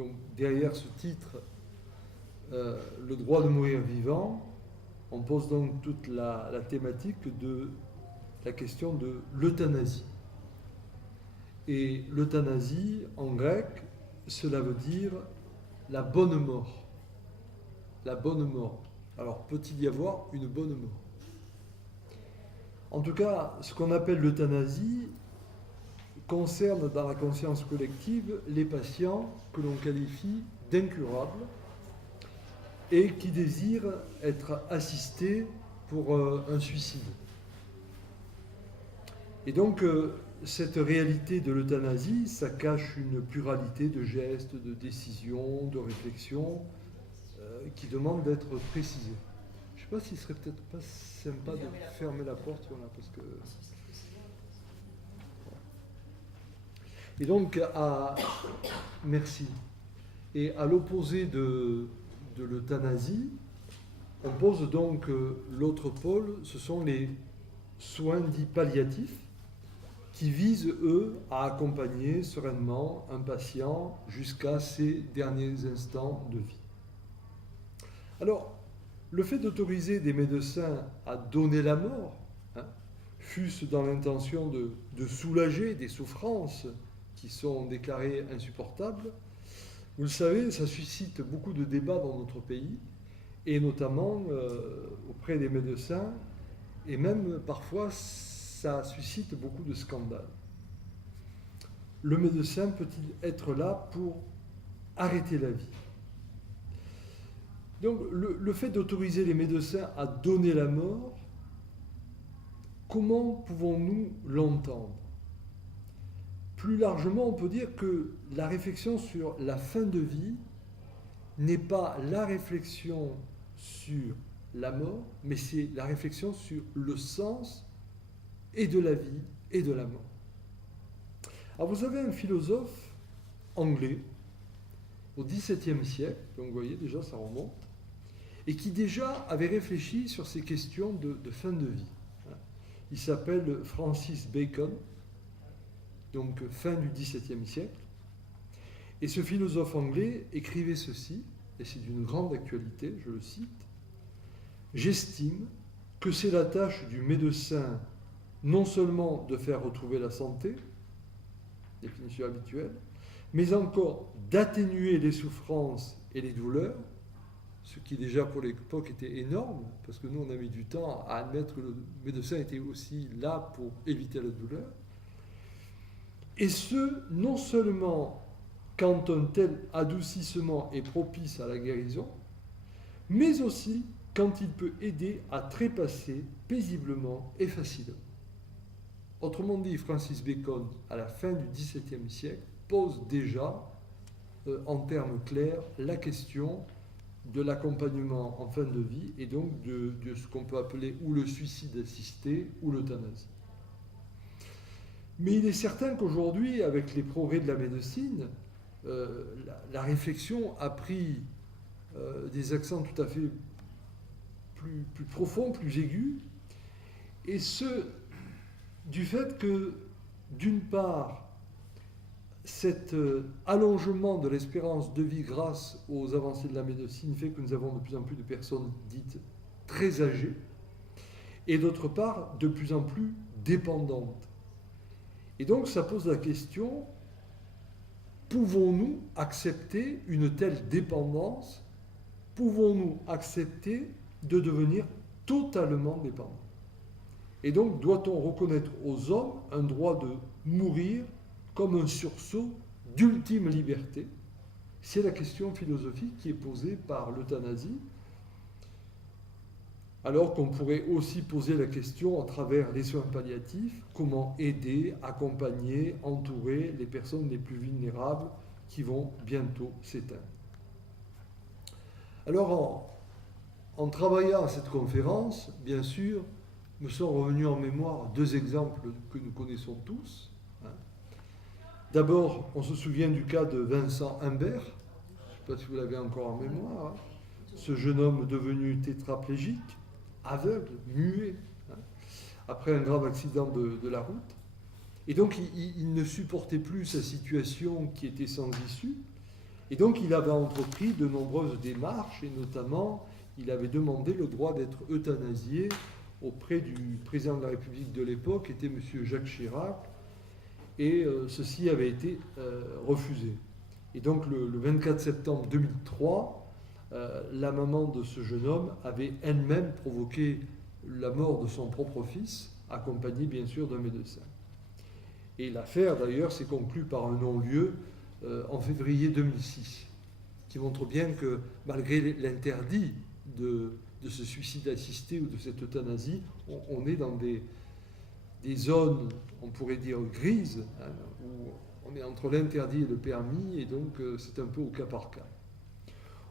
Donc derrière ce titre, le droit de mourir vivant, on pose donc toute la thématique de la question de l'euthanasie. Et l'euthanasie, en grec, cela veut dire la bonne mort. La bonne mort. Alors, peut-il y avoir une bonne mort? En tout cas, ce qu'on appelle l'euthanasie concerne dans la conscience collective les patients que l'on qualifie d'incurables et qui désirent être assistés pour un suicide. Et donc, cette réalité de l'euthanasie, ça cache une pluralité de gestes, de décisions, de réflexions qui demandent d'être précisées. Je ne sais pas s'il serait peut-être pas sympa de fermer la porte, voilà, parce que... Et donc, merci. Et à l'opposé de l'euthanasie, on pose donc l'autre pôle, ce sont les soins dits palliatifs, qui visent, eux, à accompagner sereinement un patient jusqu'à ses derniers instants de vie. Alors, le fait d'autoriser des médecins à donner la mort, fût-ce dans l'intention de soulager des souffrances qui sont déclarées insupportables, vous le savez, ça suscite beaucoup de débats dans notre pays, et notamment auprès des médecins, et même parfois ça suscite beaucoup de scandales. Le médecin peut-il être là pour arrêter la vie? Donc le fait d'autoriser les médecins à donner la mort, comment pouvons-nous l'entendre? Plus largement, on peut dire que la réflexion sur la fin de vie n'est pas la réflexion sur la mort, mais c'est la réflexion sur le sens et de la vie et de la mort. Alors vous avez un philosophe anglais au XVIIe siècle, donc vous voyez déjà ça remonte, et qui déjà avait réfléchi sur ces questions de fin de vie. Il s'appelle Francis Bacon, donc fin du XVIIe siècle, et ce philosophe anglais écrivait ceci, et c'est d'une grande actualité, je le cite: « J'estime que c'est la tâche du médecin non seulement de faire retrouver la santé, définition habituelle, mais encore d'atténuer les souffrances et les douleurs, ce qui déjà pour l'époque était énorme, parce que nous on a mis du temps à admettre que le médecin était aussi là pour éviter la douleur, et ce, non seulement quand un tel adoucissement est propice à la guérison, mais aussi quand il peut aider à trépasser paisiblement et facilement. » Autrement dit, Francis Bacon, à la fin du XVIIe siècle, pose déjà, en termes clairs, la question de l'accompagnement en fin de vie et donc de ce qu'on peut appeler ou le suicide assisté ou l'euthanasie. Mais il est certain qu'aujourd'hui, avec les progrès de la médecine, la réflexion a pris des accents tout à fait plus profonds, plus aigus, et ce, du fait que, d'une part, cet allongement de l'espérance de vie grâce aux avancées de la médecine fait que nous avons de plus en plus de personnes dites très âgées, et d'autre part, de plus en plus dépendantes. Et donc, ça pose la question, pouvons-nous accepter une telle dépendance? Pouvons-nous accepter de devenir totalement dépendants? Et donc, doit-on reconnaître aux hommes un droit de mourir comme un sursaut d'ultime liberté? C'est la question philosophique qui est posée par l'euthanasie, alors qu'on pourrait aussi poser la question à travers les soins palliatifs, comment aider, accompagner, entourer les personnes les plus vulnérables qui vont bientôt s'éteindre. Alors, en travaillant à cette conférence, bien sûr, me sont revenus en mémoire deux exemples que nous connaissons tous. D'abord, on se souvient du cas de Vincent Humbert, je ne sais pas si vous l'avez encore en mémoire, ce jeune homme devenu tétraplégique, aveugle, muet, après un grave accident de la route. Et donc, il ne supportait plus sa situation qui était sans issue. Et donc il avait entrepris de nombreuses démarches, et notamment il avait demandé le droit d'être euthanasié auprès du président de la République de l'époque, qui était M. Jacques Chirac, et ceci avait été refusé. Et donc le 24 septembre 2003, la maman de ce jeune homme avait elle-même provoqué la mort de son propre fils, accompagné bien sûr d'un médecin. Et l'affaire d'ailleurs s'est conclue par un non-lieu en février 2006, qui montre bien que malgré l'interdit de ce suicide assisté ou de cette euthanasie, on est dans des zones, on pourrait dire grises, hein, où on est entre l'interdit et le permis, et donc c'est un peu au cas par cas.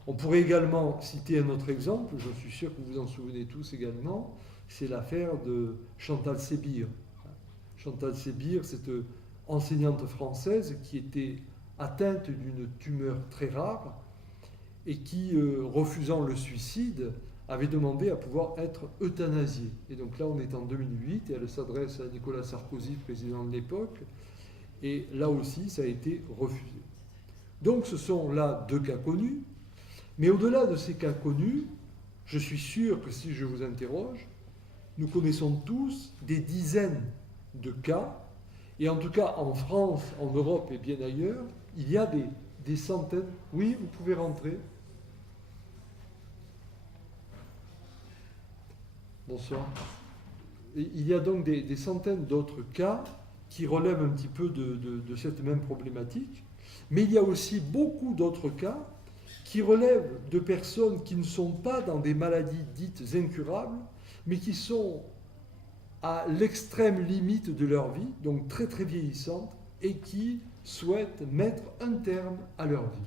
On pourrait également citer un autre exemple, je suis sûr que vous vous en souvenez tous également, c'est l'affaire de Chantal Sébir. Chantal Sébir, cette enseignante française qui était atteinte d'une tumeur très rare et qui, refusant le suicide, avait demandé à pouvoir être euthanasiée. Et donc là, on est en 2008 et elle s'adresse à Nicolas Sarkozy, président de l'époque, et là aussi, ça a été refusé. Donc ce sont là deux cas connus, mais au-delà de ces cas connus, je suis sûr que si je vous interroge, nous connaissons tous des dizaines de cas, et en tout cas en France, en Europe et bien ailleurs, il y a des centaines. Oui, vous pouvez rentrer. Bonsoir. Et il y a donc des centaines d'autres cas qui relèvent un petit peu de cette même problématique, mais il y a aussi beaucoup d'autres cas qui relèvent de personnes qui ne sont pas dans des maladies dites incurables, mais qui sont à l'extrême limite de leur vie, donc très très vieillissantes, et qui souhaitent mettre un terme à leur vie.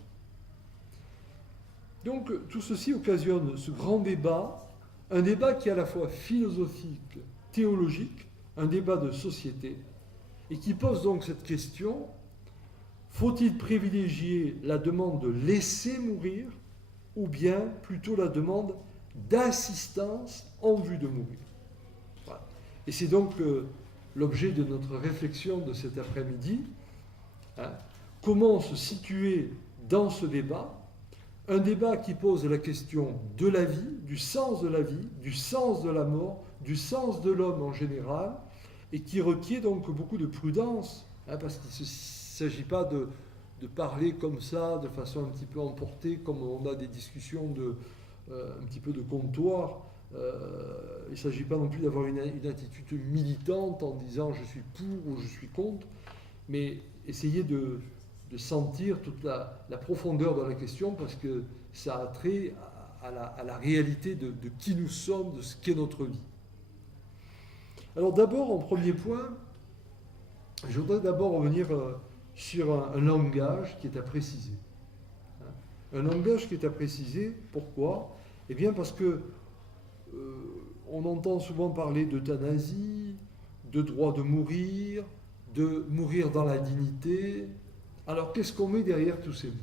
Donc tout ceci occasionne ce grand débat, un débat qui est à la fois philosophique, théologique, un débat de société, et qui pose donc cette question: faut-il privilégier la demande de laisser mourir, ou bien plutôt la demande d'assistance en vue de mourir? Voilà. Et c'est donc l'objet de notre réflexion de cet après-midi. Hein. Comment se situer dans ce débat? Un débat qui pose la question de la vie, du sens de la vie, du sens de la mort, du sens de l'homme en général, et qui requiert donc beaucoup de prudence, hein, parce qu'il ne s'agit pas de parler comme ça, de façon un petit peu emportée, comme on a des discussions un petit peu de comptoir. Il ne s'agit pas non plus d'avoir une attitude militante en disant je suis pour ou je suis contre, mais essayer de sentir toute la profondeur de la question, parce que ça a trait à la réalité de qui nous sommes, de ce qu'est notre vie. Alors d'abord, en premier point, je voudrais d'abord revenir sur un langage qui est à préciser. Un langage qui est à préciser, pourquoi? Eh bien parce que on entend souvent parler d'euthanasie, de droit de mourir dans la dignité. Alors qu'est-ce qu'on met derrière tous ces mots?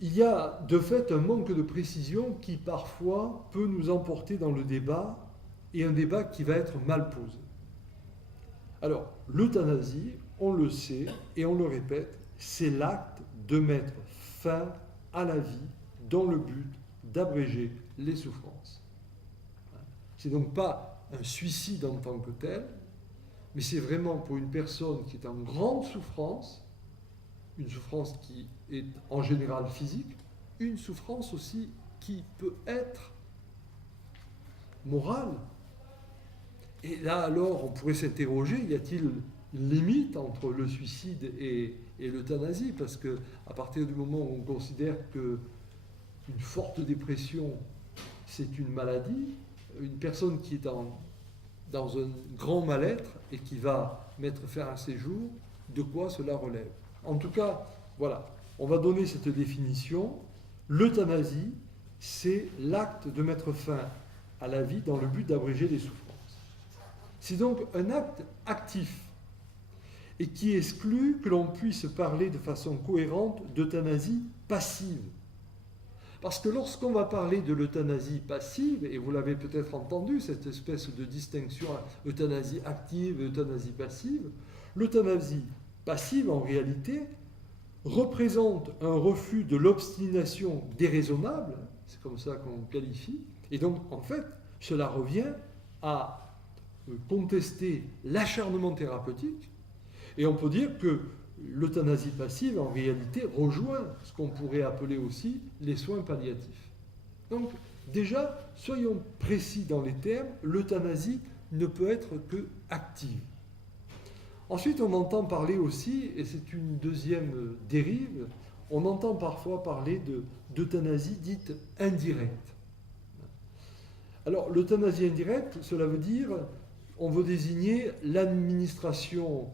Il y a de fait un manque de précision qui parfois peut nous emporter dans le débat, et un débat qui va être mal posé. Alors, l'euthanasie, on le sait et on le répète, c'est l'acte de mettre fin à la vie dans le but d'abréger les souffrances. C'est donc pas un suicide en tant que tel, mais c'est vraiment pour une personne qui est en grande souffrance, une souffrance qui est en général physique, une souffrance aussi qui peut être morale. Et là alors, on pourrait s'interroger, y a-t-il une limite entre le suicide et l'euthanasie? Parce qu'à partir du moment où on considère qu'une forte dépression, c'est une maladie, une personne qui est dans un grand mal-être et qui va mettre fin à ses jours, de quoi cela relève? En tout cas, voilà, on va donner cette définition. L'euthanasie, c'est l'acte de mettre fin à la vie dans le but d'abréger les souffrances. C'est donc un acte actif et qui exclut que l'on puisse parler de façon cohérente d'euthanasie passive. Parce que lorsqu'on va parler de l'euthanasie passive, et vous l'avez peut-être entendu, cette espèce de distinction euthanasie active et euthanasie passive, l'euthanasie passive, en réalité, représente un refus de l'obstination déraisonnable, c'est comme ça qu'on qualifie, et donc, en fait, cela revient à contester l'acharnement thérapeutique, et on peut dire que l'euthanasie passive, en réalité, rejoint ce qu'on pourrait appeler aussi les soins palliatifs. Donc, déjà, soyons précis dans les termes, l'euthanasie ne peut être que active. Ensuite, on entend parler aussi, et c'est une deuxième dérive, on entend parfois parler d'euthanasie dite indirecte. Alors, l'euthanasie indirecte, cela veut dire, on veut désigner l'administration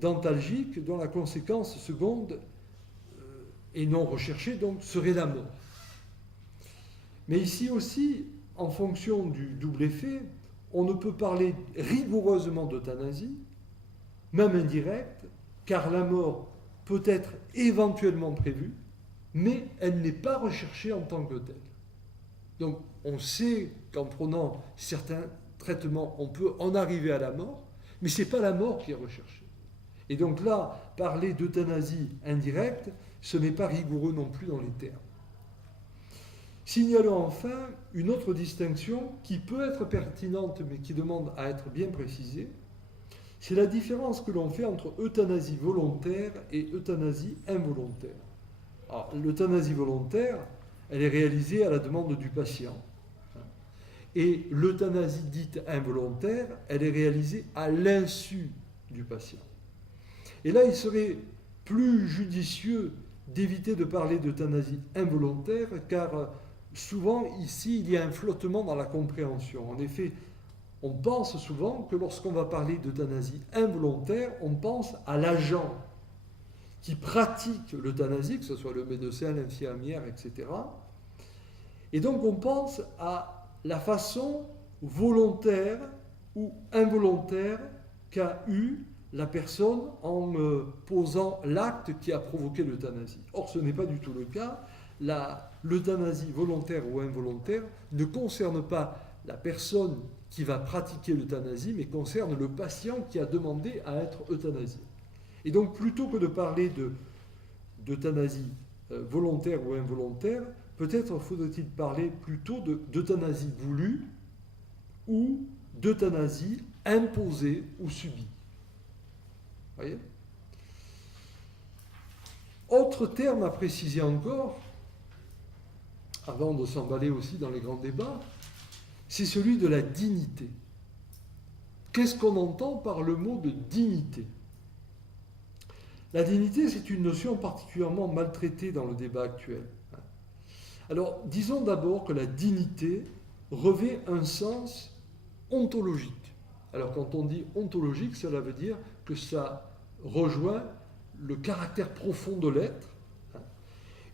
dentalgique dont la conséquence seconde et non recherchée, donc, serait la mort. Mais ici aussi, en fonction du double effet, on ne peut parler rigoureusement d'euthanasie, même indirecte, car la mort peut être éventuellement prévue, mais elle n'est pas recherchée en tant que telle. Donc on sait qu'en prenant certains traitements, on peut en arriver à la mort, mais ce n'est pas la mort qui est recherchée. Et donc là, parler d'euthanasie indirecte, ce n'est pas rigoureux non plus dans les termes. Signalons enfin une autre distinction qui peut être pertinente, mais qui demande à être bien précisée. C'est la différence que l'on fait entre euthanasie volontaire et euthanasie involontaire. Alors, l'euthanasie volontaire, elle est réalisée à la demande du patient. Et l'euthanasie dite involontaire, elle est réalisée à l'insu du patient. Et là, il serait plus judicieux d'éviter de parler d'euthanasie involontaire, car souvent, ici, il y a un flottement dans la compréhension. En effet, on pense souvent que lorsqu'on va parler d'euthanasie involontaire, on pense à l'agent qui pratique l'euthanasie, que ce soit le médecin, l'infirmière, etc. Et donc on pense à la façon volontaire ou involontaire qu'a eue la personne en posant l'acte qui a provoqué l'euthanasie. Or, ce n'est pas du tout le cas. L'euthanasie volontaire ou involontaire ne concerne pas la personne qui va pratiquer l'euthanasie, mais concerne le patient qui a demandé à être euthanasié. Et donc, plutôt que de parler d'euthanasie volontaire ou involontaire, peut-être faudrait-il parler plutôt d'euthanasie voulue ou d'euthanasie imposée ou subie. Vous voyez ? Autre terme à préciser encore, avant de s'emballer aussi dans les grands débats, c'est celui de la dignité. Qu'est-ce qu'on entend par le mot de dignité ? La dignité, c'est une notion particulièrement maltraitée dans le débat actuel. Alors, disons d'abord que la dignité revêt un sens ontologique. Alors, quand on dit ontologique, cela veut dire que ça rejoint le caractère profond de l'être.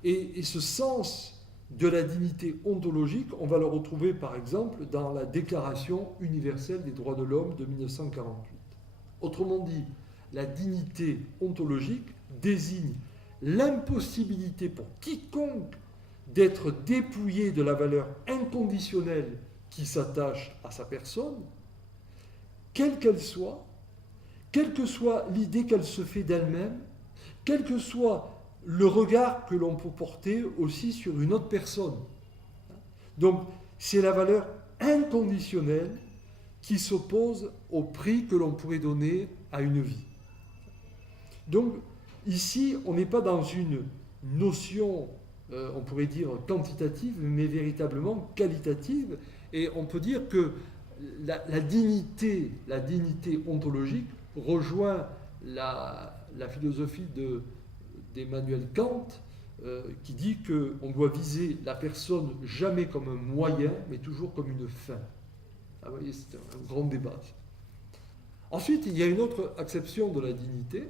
Et ce sens de la dignité ontologique, on va le retrouver par exemple dans la Déclaration universelle des droits de l'homme de 1948. Autrement dit, la dignité ontologique désigne l'impossibilité pour quiconque d'être dépouillé de la valeur inconditionnelle qui s'attache à sa personne, quelle qu'elle soit, quelle que soit l'idée qu'elle se fait d'elle-même, quel que soit le regard que l'on peut porter aussi sur une autre personne. Donc, c'est la valeur inconditionnelle qui s'oppose au prix que l'on pourrait donner à une vie. Donc, ici, on n'est pas dans une notion, on pourrait dire quantitative, mais véritablement qualitative, et on peut dire que la dignité ontologique rejoint la philosophie d'Emmanuel Kant, qui dit qu'on doit viser la personne jamais comme un moyen, mais toujours comme une fin. Ah, vous voyez, c'est un grand débat. Ensuite, il y a une autre acception de la dignité,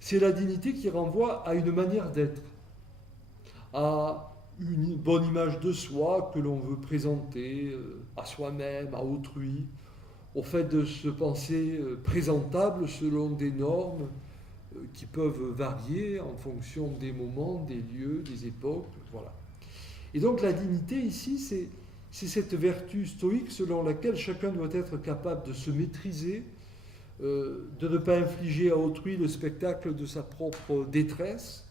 c'est la dignité qui renvoie à une manière d'être, à une bonne image de soi que l'on veut présenter à soi-même, à autrui, au fait de se penser présentable selon des normes qui peuvent varier en fonction des moments, des lieux, des époques, voilà. Et donc la dignité ici, c'est cette vertu stoïque selon laquelle chacun doit être capable de se maîtriser, de ne pas infliger à autrui le spectacle de sa propre détresse.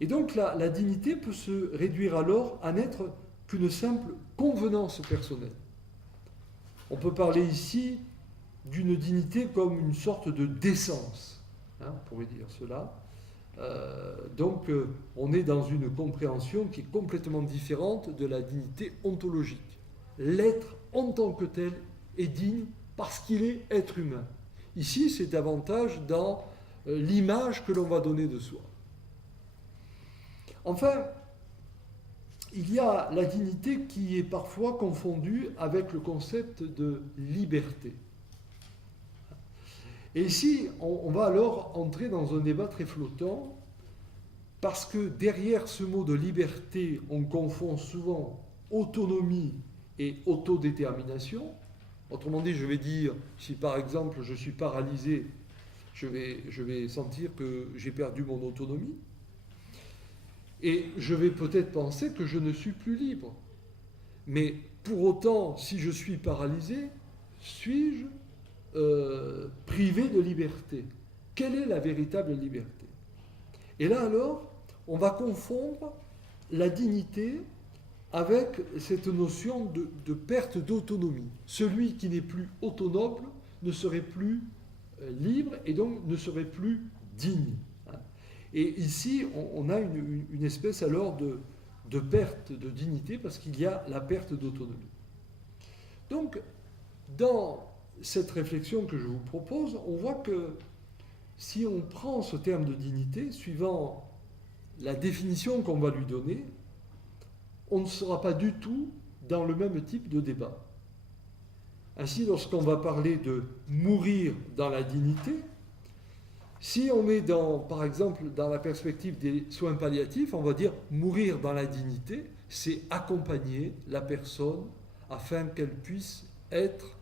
Et donc la dignité peut se réduire alors à n'être qu'une simple convenance personnelle. On peut parler ici d'une dignité comme une sorte de décence, hein, on pourrait dire cela. Donc on est dans une compréhension qui est complètement différente de la dignité ontologique. L'être en tant que tel est digne parce qu'il est être humain. Ici, c'est davantage dans l'image que l'on va donner de soi. Enfin, il y a la dignité qui est parfois confondue avec le concept de liberté. Et ici, on va alors entrer dans un débat très flottant, parce que derrière ce mot de liberté, on confond souvent autonomie et autodétermination. Autrement dit, je vais dire, si par exemple je suis paralysé, je vais sentir que j'ai perdu mon autonomie. Et je vais peut-être penser que je ne suis plus libre. Mais pour autant, si je suis paralysé, suis-je privé de liberté? Quelle est la véritable liberté? Et là alors, on va confondre la dignité avec cette notion de perte d'autonomie. Celui qui n'est plus autonome ne serait plus libre et donc ne serait plus digne. Et ici, on a une espèce alors de perte de dignité parce qu'il y a la perte d'autonomie. Donc, dans cette réflexion que je vous propose, on voit que si on prend ce terme de dignité, suivant la définition qu'on va lui donner, on ne sera pas du tout dans le même type de débat. Ainsi, lorsqu'on va parler de mourir dans la dignité, si on est par exemple, dans la perspective des soins palliatifs, on va dire mourir dans la dignité, c'est accompagner la personne afin qu'elle puisse être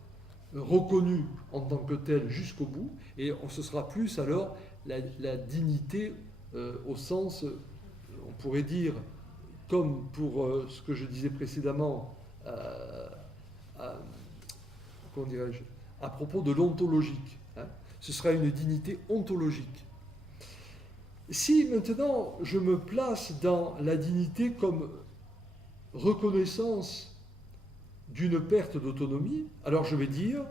reconnue en tant que telle jusqu'au bout, et ce sera plus alors la dignité au sens, on pourrait dire, comme pour ce que je disais précédemment, comment dirais-je, à propos de l'ontologique. Hein. Ce sera une dignité ontologique. Si maintenant je me place dans la dignité comme reconnaissance d'une perte d'autonomie, alors je vais dire,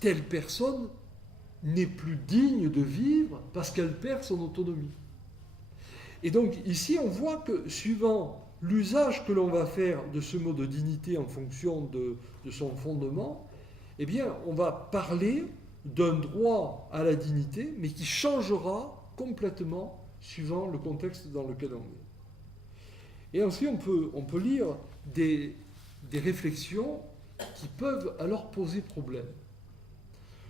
telle personne n'est plus digne de vivre parce qu'elle perd son autonomie. Et donc ici on voit que suivant l'usage que l'on va faire de ce mot de dignité en fonction de son fondement, eh bien on va parler d'un droit à la dignité, mais qui changera complètement suivant le contexte dans lequel on est. Et ensuite, on peut lire des réflexions qui peuvent alors poser problème.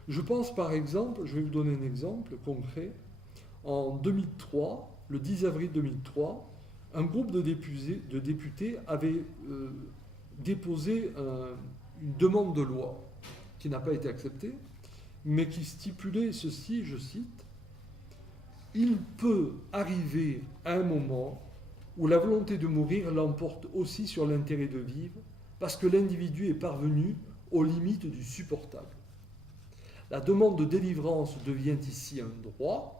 Je pense par exemple, je vais vous donner un exemple concret, en 2003, le 10 avril 2003, un groupe de députés avait déposé une demande de loi qui n'a pas été acceptée, mais qui stipulait ceci, je cite, « Il peut arriver à un moment où la volonté de mourir l'emporte aussi sur l'intérêt de vivre, parce que l'individu est parvenu aux limites du supportable. La demande de délivrance devient ici un droit,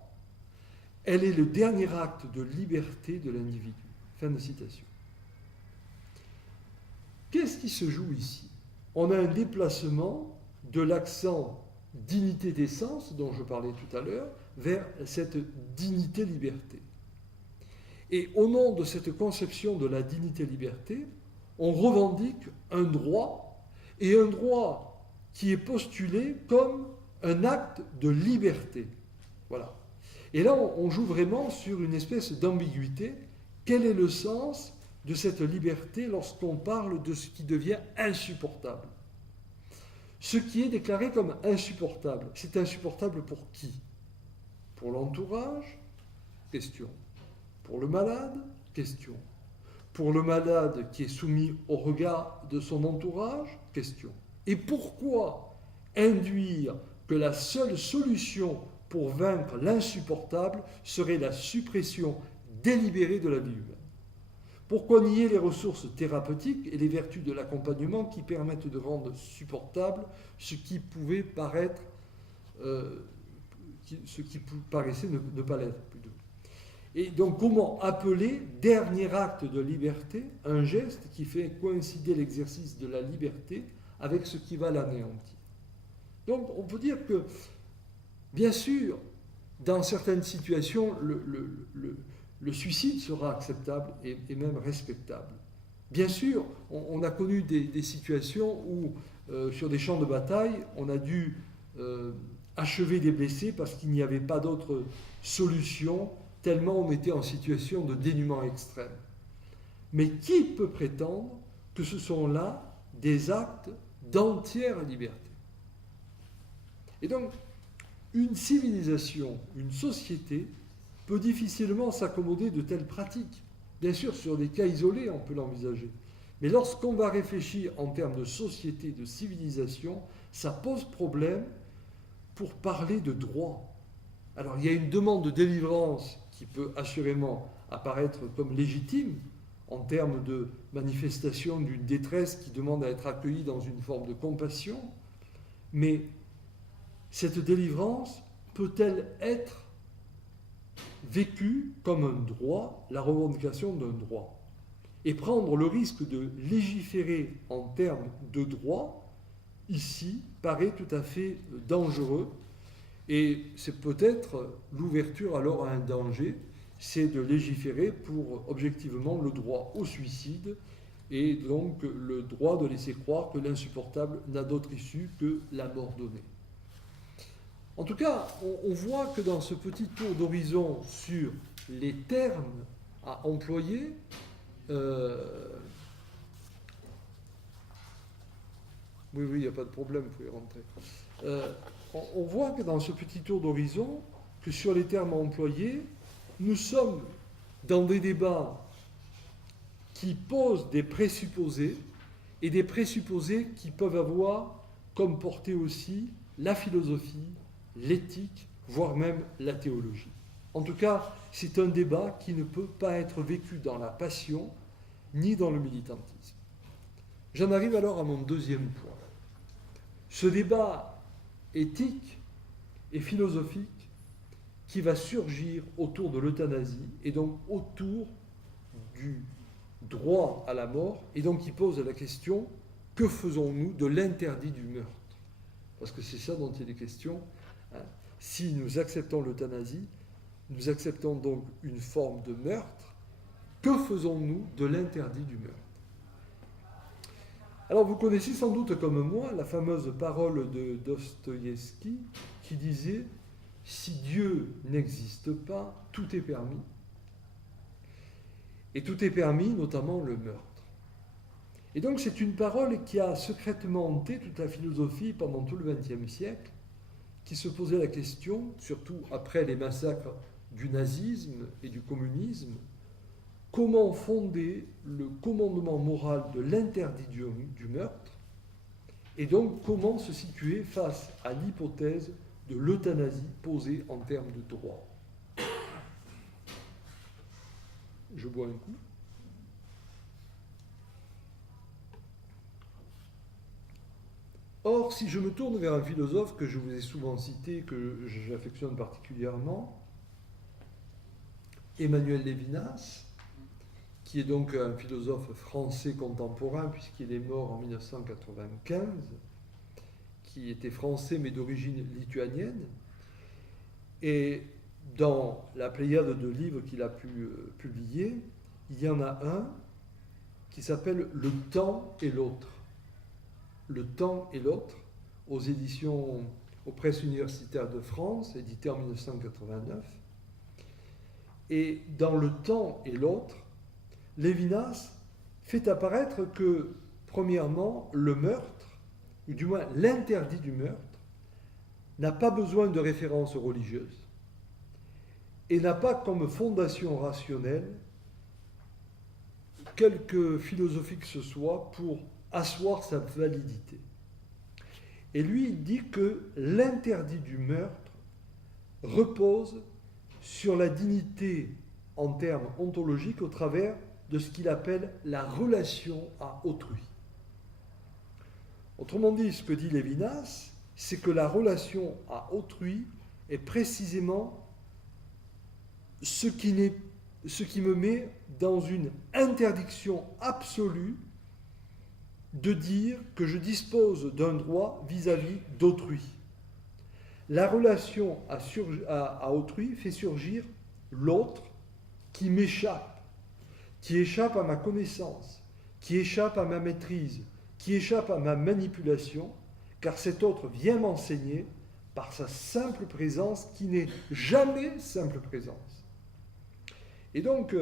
elle est le dernier acte de liberté de l'individu. » Fin de citation. Qu'est-ce qui se joue ici? On a un déplacement de l'accent dignité d'essence, dont je parlais tout à l'heure, vers cette dignité-liberté. Et au nom de cette conception de la dignité-liberté, on revendique un droit, et un droit qui est postulé comme un acte de liberté. Voilà. Et là, on joue vraiment sur une espèce d'ambiguïté. Quel est le sens de cette liberté lorsqu'on parle de ce qui devient insupportable? Ce qui est déclaré comme insupportable, c'est insupportable pour qui? Pour l'entourage? Question. Pour le malade? Question. Pour le malade qui est soumis au regard de son entourage? Question. Et pourquoi induire que la seule solution pour vaincre l'insupportable serait la suppression délibérée de la vie humaine? Pourquoi nier les ressources thérapeutiques et les vertus de l'accompagnement qui permettent de rendre supportable ce qui pouvait paraître ce qui paraissait ne pas l'être plutôt. Et donc comment appeler dernier acte de liberté un geste qui fait coïncider l'exercice de la liberté avec ce qui va l'anéantir. Donc on peut dire que, bien sûr, dans certaines situations, le suicide sera acceptable et même respectable. Bien sûr, on a connu des situations où, sur des champs de bataille, on a dû achever des blessés parce qu'il n'y avait pas d'autre solution, tellement on était en situation de dénuement extrême. Mais qui peut prétendre que ce sont là des actes d'entière liberté? Et donc, une civilisation, une société, peut difficilement s'accommoder de telles pratiques. Bien sûr, sur des cas isolés, on peut l'envisager. Mais lorsqu'on va réfléchir en termes de société, de civilisation, ça pose problème pour parler de droit. Alors, il y a une demande de délivrance qui peut assurément apparaître comme légitime en termes de manifestation d'une détresse qui demande à être accueillie dans une forme de compassion, mais cette délivrance peut-elle être vécue comme un droit, la revendication d'un droit? Et prendre le risque de légiférer en termes de droit, ici, paraît tout à fait dangereux. Et c'est peut-être l'ouverture alors à un danger, c'est de légiférer pour objectivement le droit au suicide et donc le droit de laisser croire que l'insupportable n'a d'autre issue que la mort donnée. En tout cas, on voit que dans ce petit tour d'horizon sur les termes à employer, oui, il n'y a pas de problème, vous pouvez rentrer. On voit que dans ce petit tour d'horizon, que sur les termes à employer, nous sommes dans des débats qui posent des présupposés, et des présupposés qui peuvent avoir comme portée aussi la philosophie, l'éthique, voire même la théologie. En tout cas, c'est un débat qui ne peut pas être vécu dans la passion, ni dans le militantisme. J'en arrive alors à mon deuxième point. Ce débat éthique et philosophique qui va surgir autour de l'euthanasie et donc autour du droit à la mort, et donc qui pose la question: que faisons-nous de l'interdit du meurtre? Parce que c'est ça dont il est question. Si nous acceptons l'euthanasie, nous acceptons donc une forme de meurtre. Que faisons-nous de l'interdit du meurtre? Alors vous connaissez sans doute comme moi la fameuse parole de Dostoïevski qui disait: si Dieu n'existe pas, tout est permis. Et tout est permis, notamment le meurtre. Et donc c'est une parole qui a secrètement hanté toute la philosophie pendant tout le XXe siècle, qui se posait la question, surtout après les massacres du nazisme et du communisme, comment fonder le commandement moral de l'interdit du meurtre, et donc comment se situer face à l'hypothèse de l'euthanasie posée en termes de droit. Je bois un coup. Or, si je me tourne vers un philosophe que je vous ai souvent cité, que j'affectionne particulièrement, Emmanuel Lévinas, qui est donc un philosophe français contemporain, puisqu'il est mort en 1995, qui était français mais d'origine lituanienne, et dans la pléiade de livres qu'il a pu publier, il y en a un qui s'appelle « Le temps et l'autre ». Le temps et l'autre, aux éditions, aux presses universitaires de France, édité en 1989. Et dans Le temps et l'autre, Lévinas fait apparaître que, premièrement, le meurtre, ou du moins l'interdit du meurtre, n'a pas besoin de référence religieuse et n'a pas comme fondation rationnelle quelque philosophie que ce soit pour asseoir sa validité. Et lui, il dit que l'interdit du meurtre repose sur la dignité en termes ontologiques au travers de ce qu'il appelle la relation à autrui. Autrement dit, ce que dit Lévinas, c'est que la relation à autrui est précisément ce qui me met dans une interdiction absolue de dire que je dispose d'un droit vis-à-vis d'autrui. La relation à autrui fait surgir l'autre qui m'échappe, qui échappe à ma connaissance, qui échappe à ma maîtrise, qui échappe à ma manipulation, car cet autre vient m'enseigner par sa simple présence qui n'est jamais simple présence. Et donc,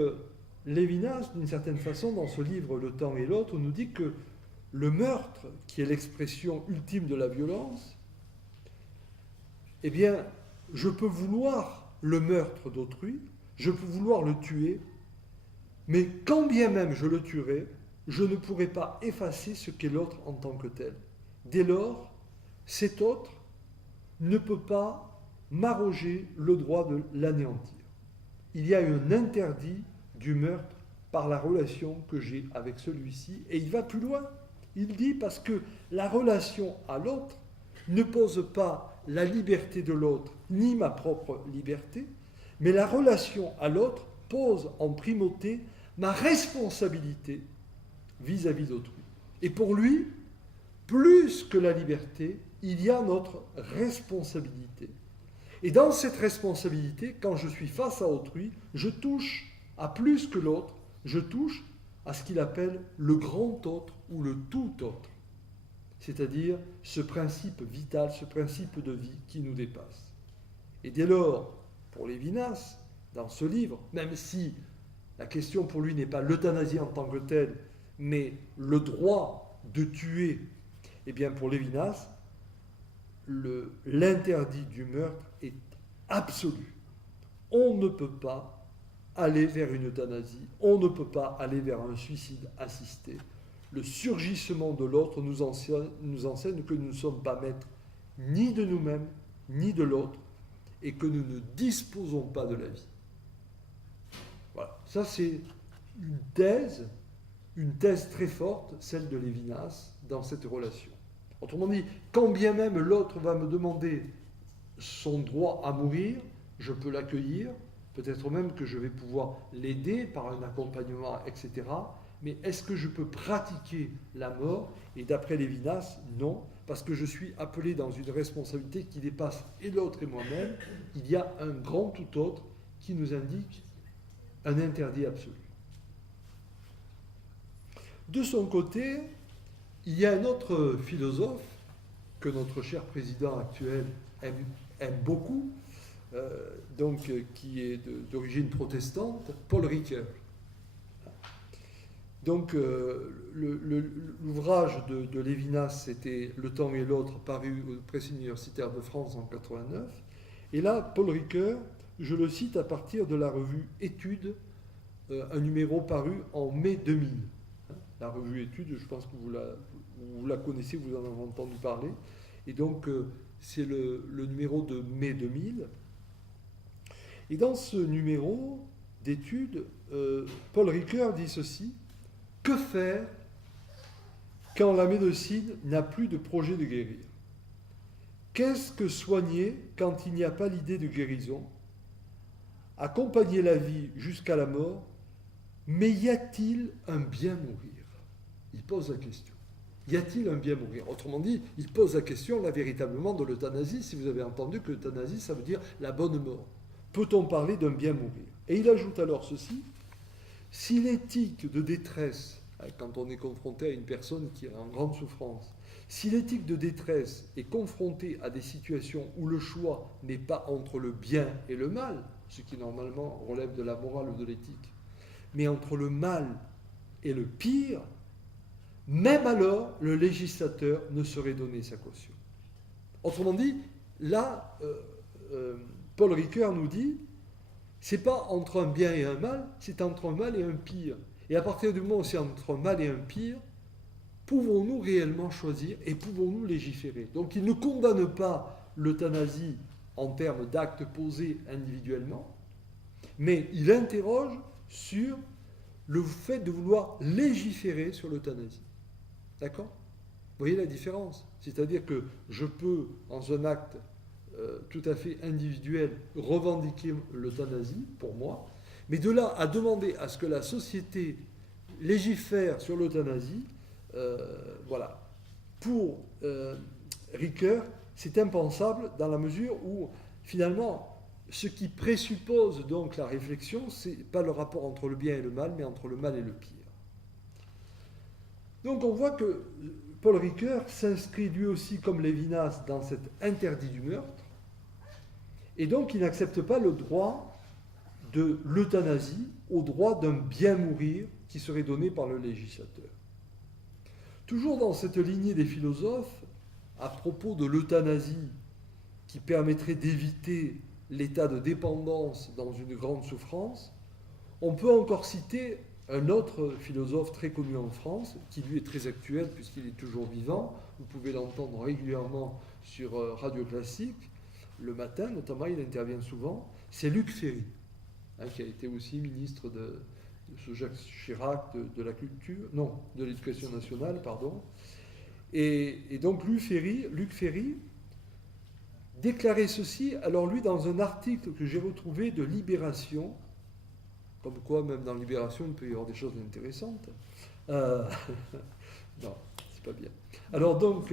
Lévinas, d'une certaine façon, dans ce livre Le temps et l'autre, nous dit que le meurtre, qui est l'expression ultime de la violence, eh bien, je peux vouloir le meurtre d'autrui, je peux vouloir le tuer, mais quand bien même je le tuerai, je ne pourrai pas effacer ce qu'est l'autre en tant que tel. Dès lors, cet autre ne peut pas m'arroger le droit de l'anéantir. Il y a un interdit du meurtre par la relation que j'ai avec celui-ci, et il va plus loin. Il dit parce que la relation à l'autre ne pose pas la liberté de l'autre, ni ma propre liberté, mais la relation à l'autre pose en primauté ma responsabilité vis-à-vis d'autrui. Et pour lui, plus que la liberté, il y a notre responsabilité. Et dans cette responsabilité, quand je suis face à autrui, je touche à plus que l'autre, je touche à ce qu'il appelle le grand autre ou le tout autre. C'est-à-dire ce principe vital, ce principe de vie qui nous dépasse. Et dès lors, pour Lévinas, dans ce livre, même si la question pour lui n'est pas l'euthanasie en tant que telle, mais le droit de tuer, eh bien pour Lévinas, l'interdit du meurtre est absolu. On ne peut pas aller vers une euthanasie, on ne peut pas aller vers un suicide assisté. Le surgissement de l'autre nous enseigne que nous ne sommes pas maîtres ni de nous-mêmes, ni de l'autre, et que nous ne disposons pas de la vie. Voilà, ça c'est une thèse très forte, celle de Lévinas, dans cette relation. Autrement dit, quand bien même l'autre va me demander son droit à mourir, je peux l'accueillir, peut-être même que je vais pouvoir l'aider par un accompagnement, etc. Mais est-ce que je peux pratiquer la mort? Et d'après Lévinas, non, parce que je suis appelé dans une responsabilité qui dépasse et l'autre et moi-même. Il y a un grand tout autre qui nous indique un interdit absolu. De son côté, il y a un autre philosophe que notre cher président actuel aime beaucoup, qui est d'origine protestante, Paul Ricoeur. Donc, l'ouvrage de Lévinas, c'était Le temps et l'autre, paru au Presse universitaire de France en 89. Et là, Paul Ricoeur, je le cite à partir de la revue Études, un numéro paru en mai 2000. La revue Études, je pense que vous la connaissez, vous en avez entendu parler. Et donc, c'est le numéro de mai 2000. Et dans ce numéro d'études, Paul Ricoeur dit ceci: que faire quand la médecine n'a plus de projet de guérir? Qu'est-ce que soigner quand il n'y a pas l'idée de guérison? Accompagner la vie jusqu'à la mort, mais y a-t-il un bien mourir? Il pose la question. Y a-t-il un bien mourir? Autrement dit, il pose la question, là, véritablement, de l'euthanasie. Si vous avez entendu que l'euthanasie, ça veut dire la bonne mort. Peut-on parler d'un bien mourir? Et il ajoute alors ceci: si l'éthique de détresse, quand on est confronté à une personne qui est en grande souffrance, si l'éthique de détresse est confrontée à des situations où le choix n'est pas entre le bien et le mal, ce qui normalement relève de la morale ou de l'éthique, mais entre le mal et le pire, même alors, le législateur ne saurait donner sa caution. Autrement dit, là, Paul Ricoeur nous dit, c'est pas entre un bien et un mal, c'est entre un mal et un pire. Et à partir du moment où c'est entre un mal et un pire, pouvons-nous réellement choisir et pouvons-nous légiférer? Donc il ne condamne pas l'euthanasie en termes d'actes posés individuellement, mais il interroge sur le fait de vouloir légiférer sur l'euthanasie. D'accord? voyez la différence? C'est-à-dire que je peux, en un acte tout à fait individuel, revendiquer l'euthanasie pour moi, mais de là à demander à ce que la société légifère sur l'euthanasie, voilà. Pour Ricoeur, c'est impensable dans la mesure où, finalement, ce qui présuppose donc la réflexion, c'est pas le rapport entre le bien et le mal, mais entre le mal et le pire. Donc on voit que Paul Ricoeur s'inscrit lui aussi comme Lévinas dans cet interdit du meurtre, et donc il n'accepte pas le droit de l'euthanasie au droit d'un bien mourir qui serait donné par le législateur. Toujours dans cette lignée des philosophes, à propos de l'euthanasie qui permettrait d'éviter l'état de dépendance dans une grande souffrance, on peut encore citer un autre philosophe très connu en France, qui lui est très actuel puisqu'il est toujours vivant, vous pouvez l'entendre régulièrement sur Radio Classique, le matin notamment, il intervient souvent, c'est Luc Ferry, qui a été aussi ministre de ce Jacques Chirac de la culture, non, de l'éducation nationale, pardon. Et donc Luc Ferry déclarait ceci, alors lui dans un article que j'ai retrouvé de Libération, comme quoi même dans Libération il peut y avoir des choses intéressantes. Non, c'est pas bien. Alors donc,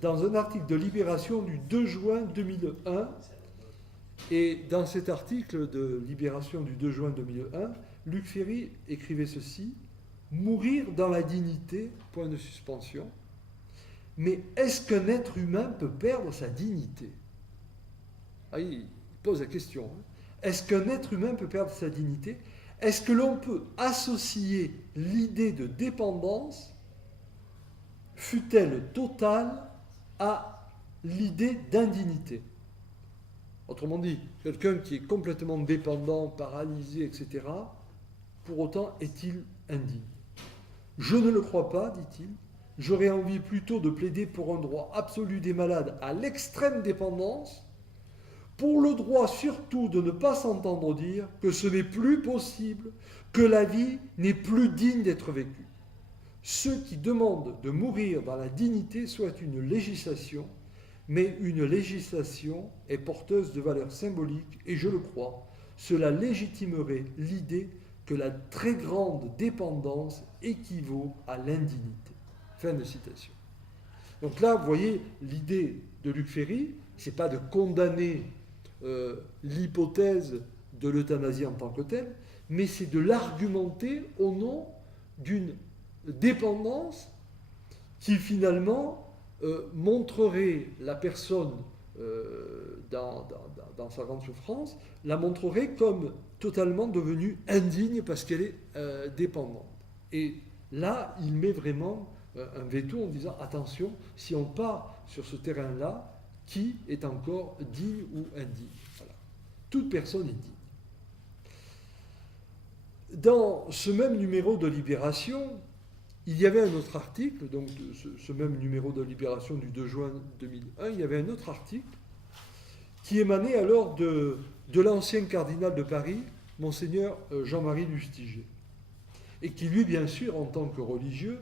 dans un article de Libération du 2 juin 2001, et dans cet article de Libération du 2 juin 2001, Luc Ferry écrivait ceci, « Mourir dans la dignité, point de suspension, mais est-ce qu'un être humain peut perdre sa dignité ?» Ah, il pose la question. Est-ce qu'un être humain peut perdre sa dignité? Est-ce que l'on peut associer l'idée de dépendance, fût-elle totale, à l'idée d'indignité? Autrement dit, quelqu'un qui est complètement dépendant, paralysé, etc., pour autant est-il indigne? Je ne le crois pas, dit-il. J'aurais envie plutôt de plaider pour un droit absolu des malades à l'extrême dépendance, pour le droit surtout de ne pas s'entendre dire que ce n'est plus possible, que la vie n'est plus digne d'être vécue. Ceux qui demandent de mourir dans la dignité souhaitent une législation, mais une législation est porteuse de valeurs symboliques et je le crois, cela légitimerait l'idée que la très grande dépendance équivaut à l'indignité. Fin de citation. Donc là, vous voyez, l'idée de Luc Ferry, c'est pas de condamner l'hypothèse de l'euthanasie en tant que telle, mais c'est de l'argumenter au nom d'une dépendance qui finalement montrerait la personne dans sa grande souffrance, la montrerait comme totalement devenue indigne parce qu'elle est dépendante. Et là, il met vraiment un veto en disant attention, si on part sur ce terrain-là, qui est encore digne ou indigne? Voilà. Toute personne est digne. Dans ce même numéro de Libération, il y avait un autre article, donc ce même numéro de Libération du 2 juin 2001, il y avait un autre article qui émanait alors de l'ancien cardinal de Paris, Monseigneur Jean-Marie Lustiger, et qui lui, bien sûr, en tant que religieux,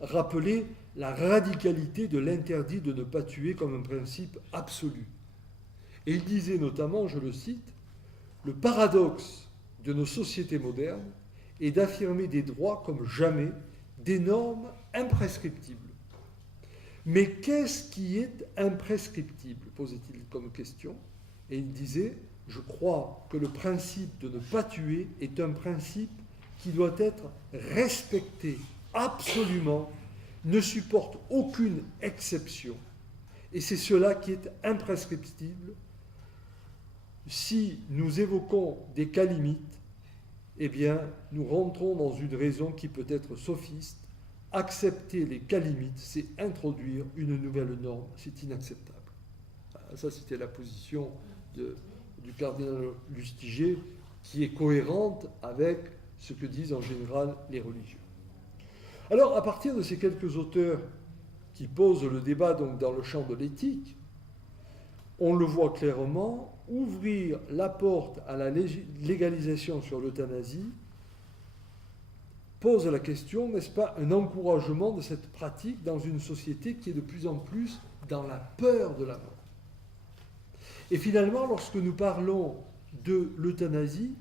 rappelait la radicalité de l'interdit de ne pas tuer comme un principe absolu. Et il disait notamment, je le cite, « Le paradoxe de nos sociétés modernes est d'affirmer des droits comme jamais, des normes imprescriptibles. Mais qu'est-ce qui est imprescriptible ?» posait-il comme question. Et il disait, « Je crois que le principe de ne pas tuer est un principe qui doit être respecté absolument, ne supporte aucune exception. Et c'est cela qui est imprescriptible. Si nous évoquons des cas limites, eh bien, nous rentrons dans une raison qui peut être sophiste. Accepter les cas limites, c'est introduire une nouvelle norme, c'est inacceptable. Ça, c'était la position du cardinal Lustiger, qui est cohérente avec ce que disent en général les religieux. Alors, à partir de ces quelques auteurs qui posent le débat donc, dans le champ de l'éthique, on le voit clairement, ouvrir la porte à la légalisation sur l'euthanasie pose la question, n'est-ce pas, un encouragement de cette pratique dans une société qui est de plus en plus dans la peur de la mort. Et finalement, lorsque nous parlons de l'euthanasie,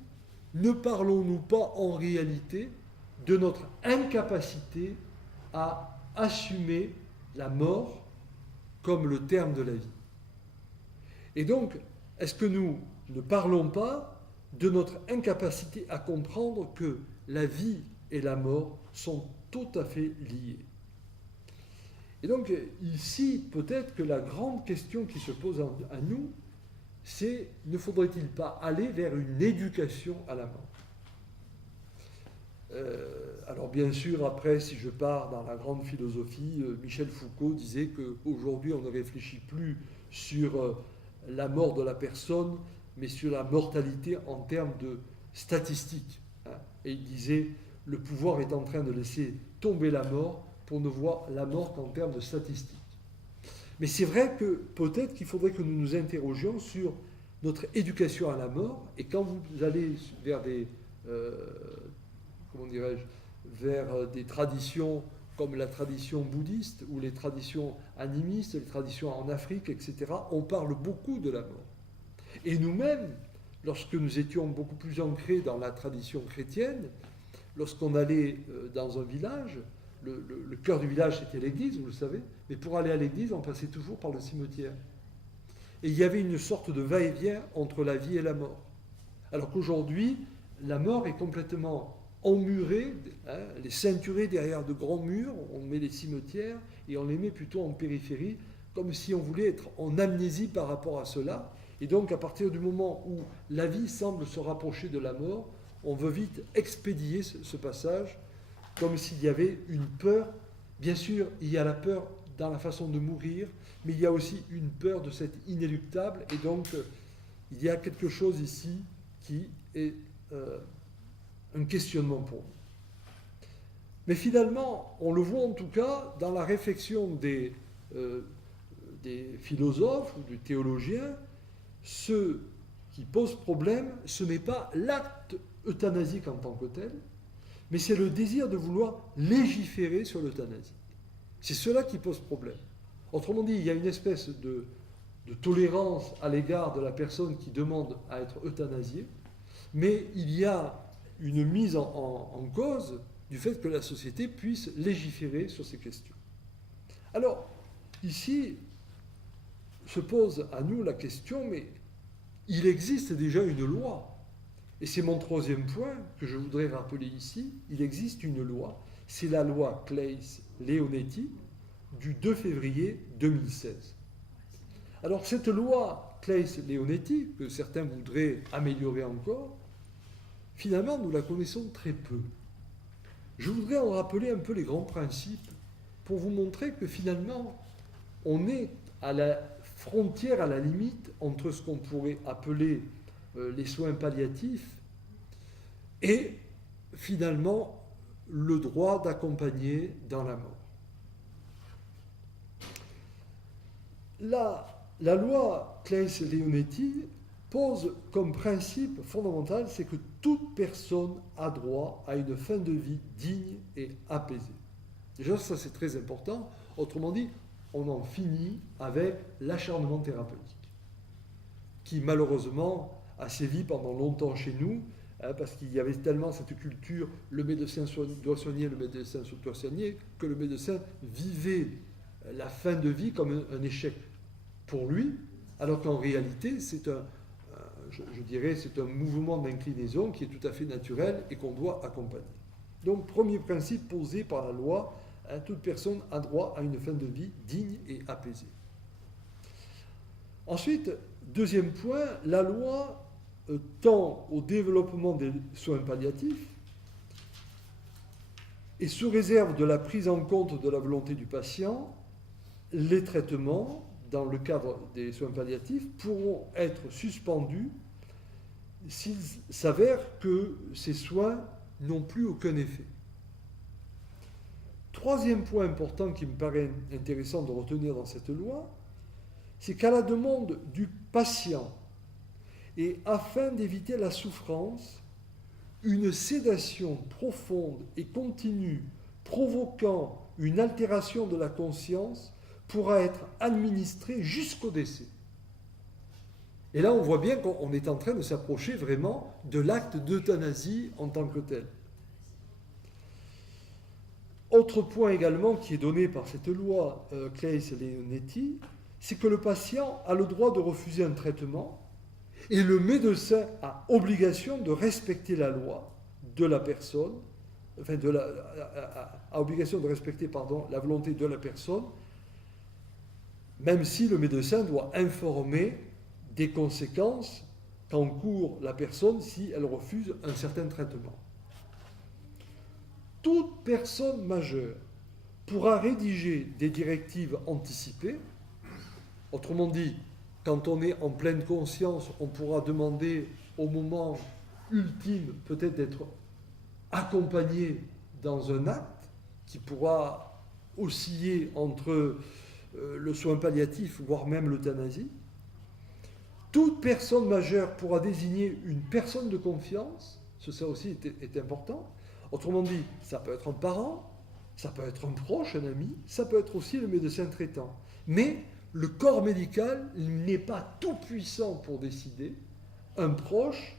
ne parlons-nous pas en réalité de notre incapacité à assumer la mort comme le terme de la vie? Et donc, est-ce que nous ne parlons pas de notre incapacité à comprendre que la vie et la mort sont tout à fait liées? Et donc, ici, peut-être que la grande question qui se pose à nous, c'est, ne faudrait-il pas aller vers une éducation à la mort? Alors bien sûr, après, si je pars dans la grande philosophie, Michel Foucault disait qu'aujourd'hui, on ne réfléchit plus sur la mort de la personne, mais sur la mortalité en termes de statistiques. Et il disait, le pouvoir est en train de laisser tomber la mort pour ne voir la mort qu'en termes de statistiques. Mais c'est vrai que peut-être qu'il faudrait que nous nous interrogions sur notre éducation à la mort, et quand vous allez vers des, vers des traditions comme la tradition bouddhiste ou les traditions animistes, les traditions en Afrique, etc., on parle beaucoup de la mort. Et nous-mêmes, lorsque nous étions beaucoup plus ancrés dans la tradition chrétienne, lorsqu'on allait dans un village, le cœur du village c'était l'église, vous le savez, mais pour aller à l'église, on passait toujours par le cimetière. Et il y avait une sorte de va-et-vient entre la vie et la mort. Alors qu'aujourd'hui, la mort est complètement emmurée, elle est ceinturée derrière de grands murs, on met les cimetières et on les met plutôt en périphérie, comme si on voulait être en amnésie par rapport à cela. Et donc, à partir du moment où la vie semble se rapprocher de la mort, on veut vite expédier ce passage, comme s'il y avait une peur. Bien sûr, il y a la peur dans la façon de mourir, mais il y a aussi une peur de cet inéluctable, et donc il y a quelque chose ici qui est un questionnement pour nous. Mais finalement, on le voit en tout cas dans la réflexion des philosophes ou des théologiens, ce qui pose problème, ce n'est pas l'acte euthanasique en tant que tel, mais c'est le désir de vouloir légiférer sur l'euthanasie. C'est cela qui pose problème. Autrement dit, il y a une espèce de tolérance à l'égard de la personne qui demande à être euthanasiée, mais il y a une mise en cause du fait que la société puisse légiférer sur ces questions. Alors, ici, se pose à nous la question, mais il existe déjà une loi. Et c'est mon troisième point que je voudrais rappeler ici. Il existe une loi, c'est la loi Claeys-Leonetti du 2 février 2016. Alors cette loi Claeys-Leonetti, que certains voudraient améliorer encore, finalement nous la connaissons très peu. Je voudrais en rappeler un peu les grands principes pour vous montrer que finalement on est à la frontière, à la limite entre ce qu'on pourrait appeler les soins palliatifs et finalement le droit d'accompagner dans la mort. La loi Claeys-Leonetti pose comme principe fondamental, c'est que toute personne a droit à une fin de vie digne et apaisée. Déjà, ça c'est très important. Autrement dit, on en finit avec l'acharnement thérapeutique, qui malheureusement a sévi pendant longtemps chez nous, parce qu'il y avait tellement cette culture, le médecin doit soigner, le médecin doit soigner, que le médecin vivait la fin de vie comme un échec pour lui, alors qu'en réalité, c'est je dirais, c'est un mouvement d'inclinaison qui est tout à fait naturel et qu'on doit accompagner. Donc, premier principe posé par la loi, toute personne a droit à une fin de vie digne et apaisée. Ensuite, deuxième point, la loi tend au développement des soins palliatifs et sous réserve de la prise en compte de la volonté du patient, les traitements dans le cadre des soins palliatifs pourront être suspendus s'il s'avère que ces soins n'ont plus aucun effet. Troisième point important qui me paraît intéressant de retenir dans cette loi, c'est qu'à la demande du patient et afin d'éviter la souffrance, une sédation profonde et continue provoquant une altération de la conscience pourra être administrée jusqu'au décès. Et là, on voit bien qu'on est en train de s'approcher vraiment de l'acte d'euthanasie en tant que tel. Autre point également qui est donné par cette loi Claeys-Leonetti, c'est que le patient a le droit de refuser un traitement et le médecin a obligation de respecter la loi de la personne, enfin a obligation de respecter la volonté de la personne, même si le médecin doit informer des conséquences qu'encourt la personne si elle refuse un certain traitement. Toute personne majeure pourra rédiger des directives anticipées. Autrement dit, quand on est en pleine conscience, on pourra demander au moment ultime peut-être d'être accompagné dans un acte qui pourra osciller entre le soin palliatif, voire même l'euthanasie. Toute personne majeure pourra désigner une personne de confiance, ça aussi est important. Autrement dit, ça peut être un parent, ça peut être un proche, un ami, ça peut être aussi le médecin traitant. Mais le corps médical n'est pas tout puissant pour décider. Un proche,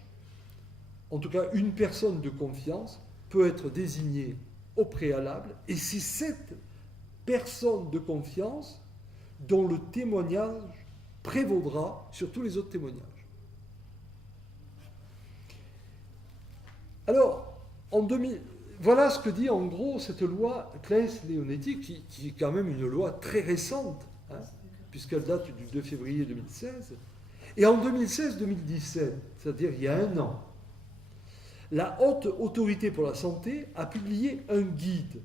en tout cas une personne de confiance, peut être désignée au préalable, et c'est cette personne de confiance dont le témoignage prévaudra sur tous les autres témoignages. Alors, voilà ce que dit en gros cette loi Claeys-Leonetti, qui est quand même une loi très récente, puisqu'elle date du 2 février 2016. Et en 2016-2017, c'est-à-dire il y a un an, la Haute Autorité pour la Santé a publié un guide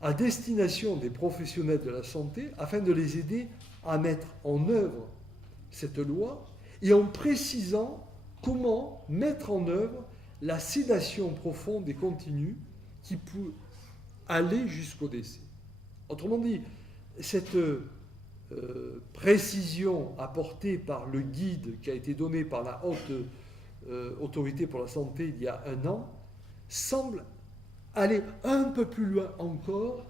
à destination des professionnels de la santé afin de les aider à mettre en œuvre cette loi et en précisant comment mettre en œuvre la sédation profonde et continue qui peut aller jusqu'au décès. Autrement dit, cette précision apportée par le guide qui a été donné par la Haute Autorité pour la Santé il y a un an semble aller un peu plus loin encore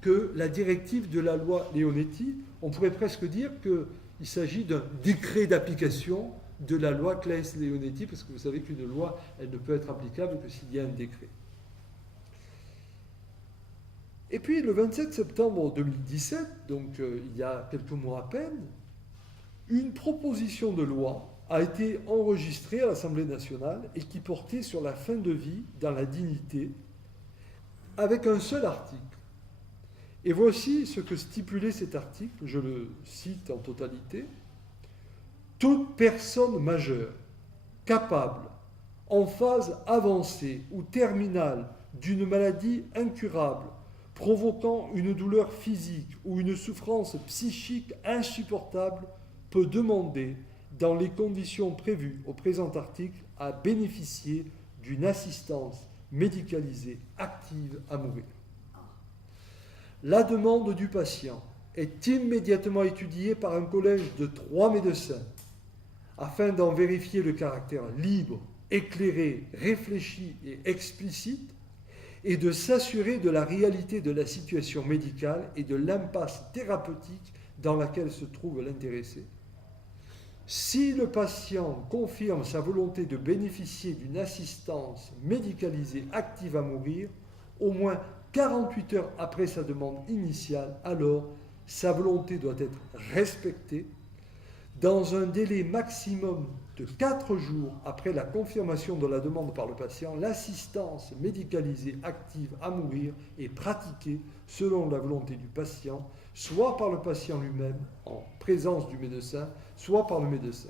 que la directive de la loi Leonetti. On pourrait presque dire qu'il s'agit d'un décret d'application de la loi Claeys-Leonetti, parce que vous savez qu'une loi, elle ne peut être applicable que s'il y a un décret. Et puis, le 27 septembre 2017, donc il y a quelques mois à peine, une proposition de loi a été enregistrée à l'Assemblée nationale et qui portait sur la fin de vie dans la dignité, avec un seul article. Et voici ce que stipulait cet article, je le cite en totalité. Toute personne majeure, capable, en phase avancée ou terminale d'une maladie incurable, provoquant une douleur physique ou une souffrance psychique insupportable, peut demander, dans les conditions prévues au présent article, à bénéficier d'une assistance médicalisée active à mourir. La demande du patient est immédiatement étudiée par un collège de 3 médecins afin d'en vérifier le caractère libre, éclairé, réfléchi et explicite et de s'assurer de la réalité de la situation médicale et de l'impasse thérapeutique dans laquelle se trouve l'intéressé. Si le patient confirme sa volonté de bénéficier d'une assistance médicalisée active à mourir, au moins 48 heures après sa demande initiale, alors sa volonté doit être respectée. Dans un délai maximum de 4 jours après la confirmation de la demande par le patient, l'assistance médicalisée active à mourir est pratiquée selon la volonté du patient, soit par le patient lui-même, en présence du médecin, soit par le médecin.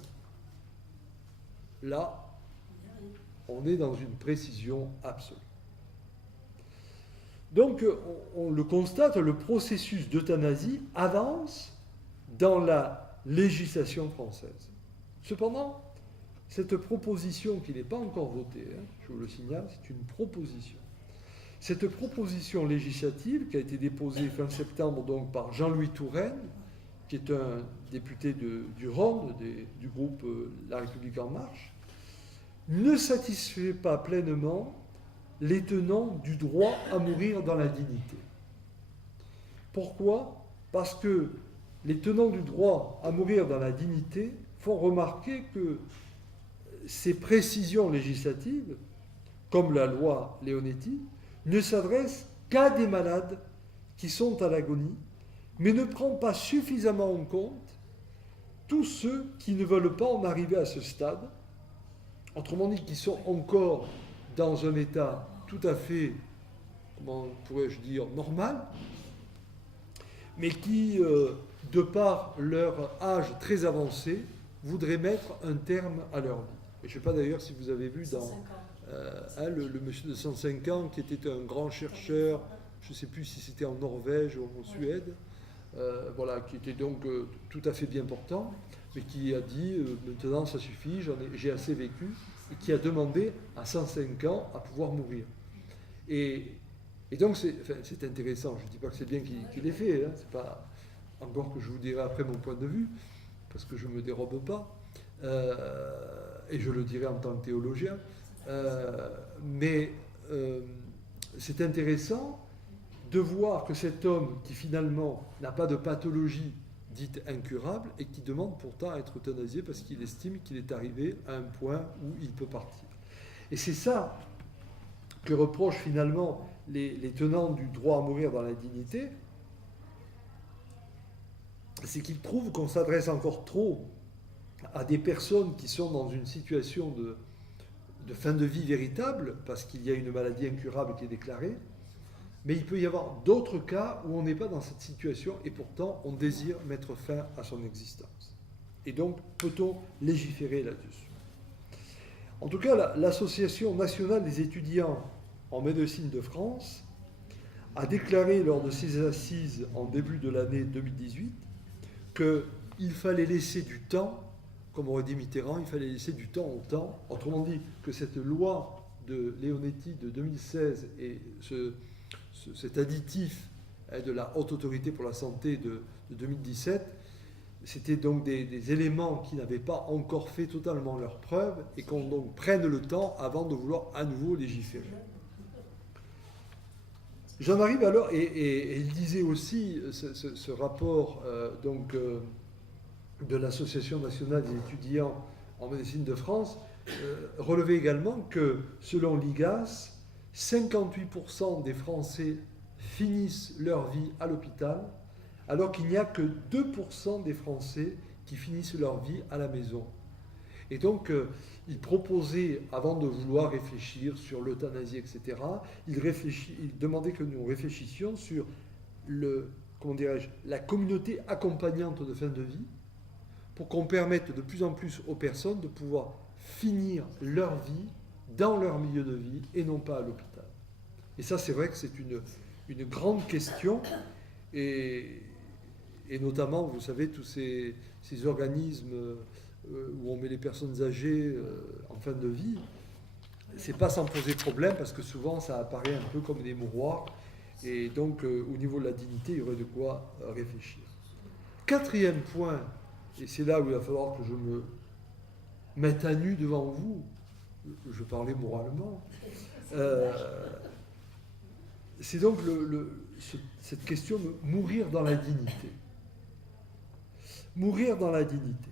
Là, on est dans une précision absolue. Donc, on le constate, le processus d'euthanasie avance dans la législation française. Cependant, cette proposition qui n'est pas encore votée, je vous le signale, c'est une proposition. Cette proposition législative qui a été déposée fin septembre donc par Jean-Louis Touraine, qui est un député du Rhône, du groupe La République En Marche, ne satisfait pas pleinement les tenants du droit à mourir dans la dignité. Pourquoi ? Parce que les tenants du droit à mourir dans la dignité font remarquer que ces précisions législatives, comme la loi Leonetti, ne s'adressent qu'à des malades qui sont à l'agonie, mais ne prend pas suffisamment en compte tous ceux qui ne veulent pas en arriver à ce stade, autrement dit, qui sont encore dans un état tout à fait, comment pourrais-je dire, normal, mais qui, de par leur âge très avancé, voudraient mettre un terme à leur vie. Et je ne sais pas d'ailleurs si vous avez vu dans le monsieur de 105 ans qui était un grand chercheur, je ne sais plus si c'était en Norvège ou en Suède, voilà, qui était donc tout à fait bien portant, mais qui a dit maintenant ça suffit, j'ai assez vécu, et qui a demandé à 105 ans à pouvoir mourir. Et donc c'est intéressant, je ne dis pas que c'est bien qu'il l'ait fait, hein, c'est pas encore que je vous dirai après mon point de vue, parce que je ne me dérobe pas, et je le dirai en tant que théologien, mais c'est intéressant de voir que cet homme qui finalement n'a pas de pathologie dite incurable et qui demande pourtant à être euthanasié parce qu'il estime qu'il est arrivé à un point où il peut partir. Et c'est ça que reprochent finalement les tenants du droit à mourir dans la dignité, c'est qu'ils trouvent qu'on s'adresse encore trop à des personnes qui sont dans une situation de fin de vie véritable, parce qu'il y a une maladie incurable qui est déclarée, mais il peut y avoir d'autres cas où on n'est pas dans cette situation et pourtant on désire mettre fin à son existence. Et donc, peut-on légiférer là-dessus ? En tout cas, l'Association nationale des étudiants en médecine de France a déclaré lors de ses assises en début de l'année 2018 qu'il fallait laisser du temps, comme aurait dit Mitterrand, il fallait laisser du temps au temps. Autrement dit, que cette loi de Leonetti de 2016 et cet additif de la Haute Autorité pour la Santé de 2017, c'était donc des éléments qui n'avaient pas encore fait totalement leur preuve et qu'on donc prenne le temps avant de vouloir à nouveau légiférer. J'en arrive alors, et il disait aussi, ce rapport de l'Association nationale des étudiants en médecine de France, relevait également que, selon l'IGAS, 58% des Français finissent leur vie à l'hôpital, alors qu'il n'y a que 2% des Français qui finissent leur vie à la maison. Et donc, il proposait, avant de vouloir réfléchir sur l'euthanasie, etc., il demandait que nous réfléchissions sur la communauté accompagnante de fin de vie, pour qu'on permette de plus en plus aux personnes de pouvoir finir leur vie dans leur milieu de vie et non pas à l'hôpital. Et ça, c'est vrai que c'est une grande question, et notamment, vous savez, tous ces organismes où on met les personnes âgées en fin de vie, c'est pas sans poser problème, parce que souvent ça apparaît un peu comme des mouroirs, et donc au niveau de la dignité, il y aurait de quoi réfléchir. Quatrième point, et c'est là où il va falloir que je me mette à nu devant vous, je parlais moralement, c'est donc cette question de mourir dans la dignité. Mourir dans la dignité.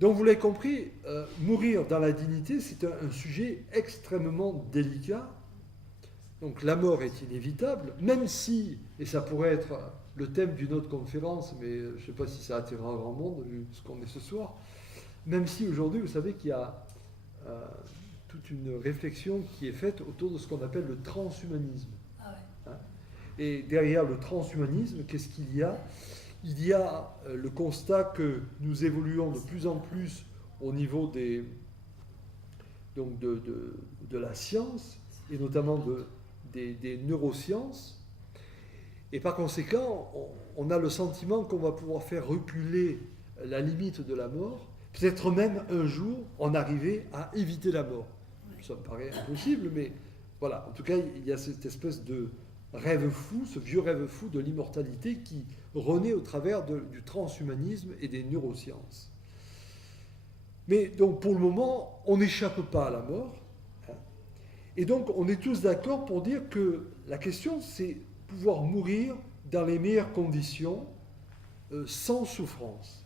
Donc vous l'avez compris, mourir dans la dignité, c'est un sujet extrêmement délicat. Donc la mort est inévitable, même si, et ça pourrait être le thème d'une autre conférence, mais je ne sais pas si ça attirera grand monde, vu ce qu'on est ce soir, même si aujourd'hui, vous savez qu'il y a toute une réflexion qui est faite autour de ce qu'on appelle le transhumanisme. Ah ouais. Hein ? Et derrière le transhumanisme, qu'est-ce qu'il y a ? Il y a le constat que nous évoluons de plus en plus au niveau de la science, et notamment des neurosciences. Et par conséquent, on a le sentiment qu'on va pouvoir faire reculer la limite de la mort, peut-être même un jour en arriver à éviter la mort. Ça me paraît impossible, mais voilà. En tout cas, il y a cette espèce de rêve fou, ce vieux rêve fou de l'immortalité qui renaît au travers du transhumanisme et des neurosciences. Mais donc pour le moment, on n'échappe pas à la mort. Hein. Et donc on est tous d'accord pour dire que la question, c'est pouvoir mourir dans les meilleures conditions, sans souffrance.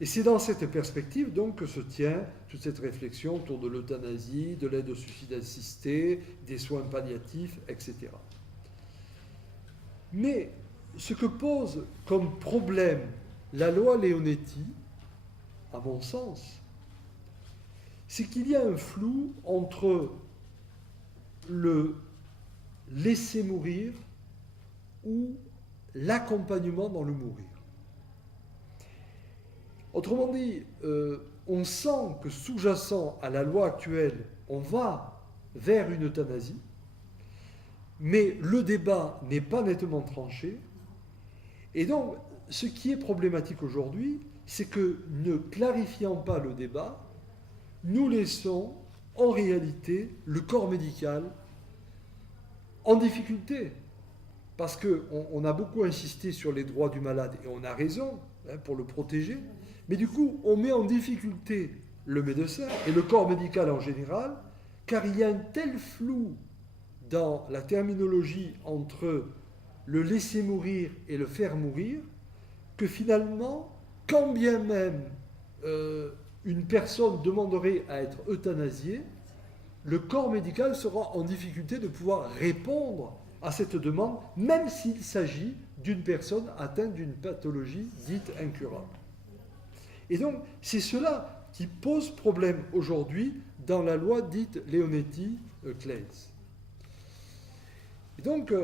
Et c'est dans cette perspective donc que se tient toute cette réflexion autour de l'euthanasie, de l'aide au suicide assisté, des soins palliatifs, etc. Mais ce que pose comme problème la loi Leonetti, à mon sens, c'est qu'il y a un flou entre le laisser mourir ou l'accompagnement dans le mourir. Autrement dit, on sent que sous-jacent à la loi actuelle, on va vers une euthanasie, mais le débat n'est pas nettement tranché. Et donc, ce qui est problématique aujourd'hui, c'est que, ne clarifiant pas le débat, nous laissons en réalité le corps médical en difficulté. Parce qu'on a beaucoup insisté sur les droits du malade, et on a raison, hein, pour le protéger, mais du coup, on met en difficulté le médecin et le corps médical en général, car il y a un tel flou dans la terminologie entre le laisser mourir et le faire mourir, que finalement, quand bien même une personne demanderait à être euthanasiée, le corps médical sera en difficulté de pouvoir répondre à cette demande, même s'il s'agit d'une personne atteinte d'une pathologie dite incurable. Et donc, c'est cela qui pose problème aujourd'hui dans la loi dite Leonetti-Claeys. Et donc,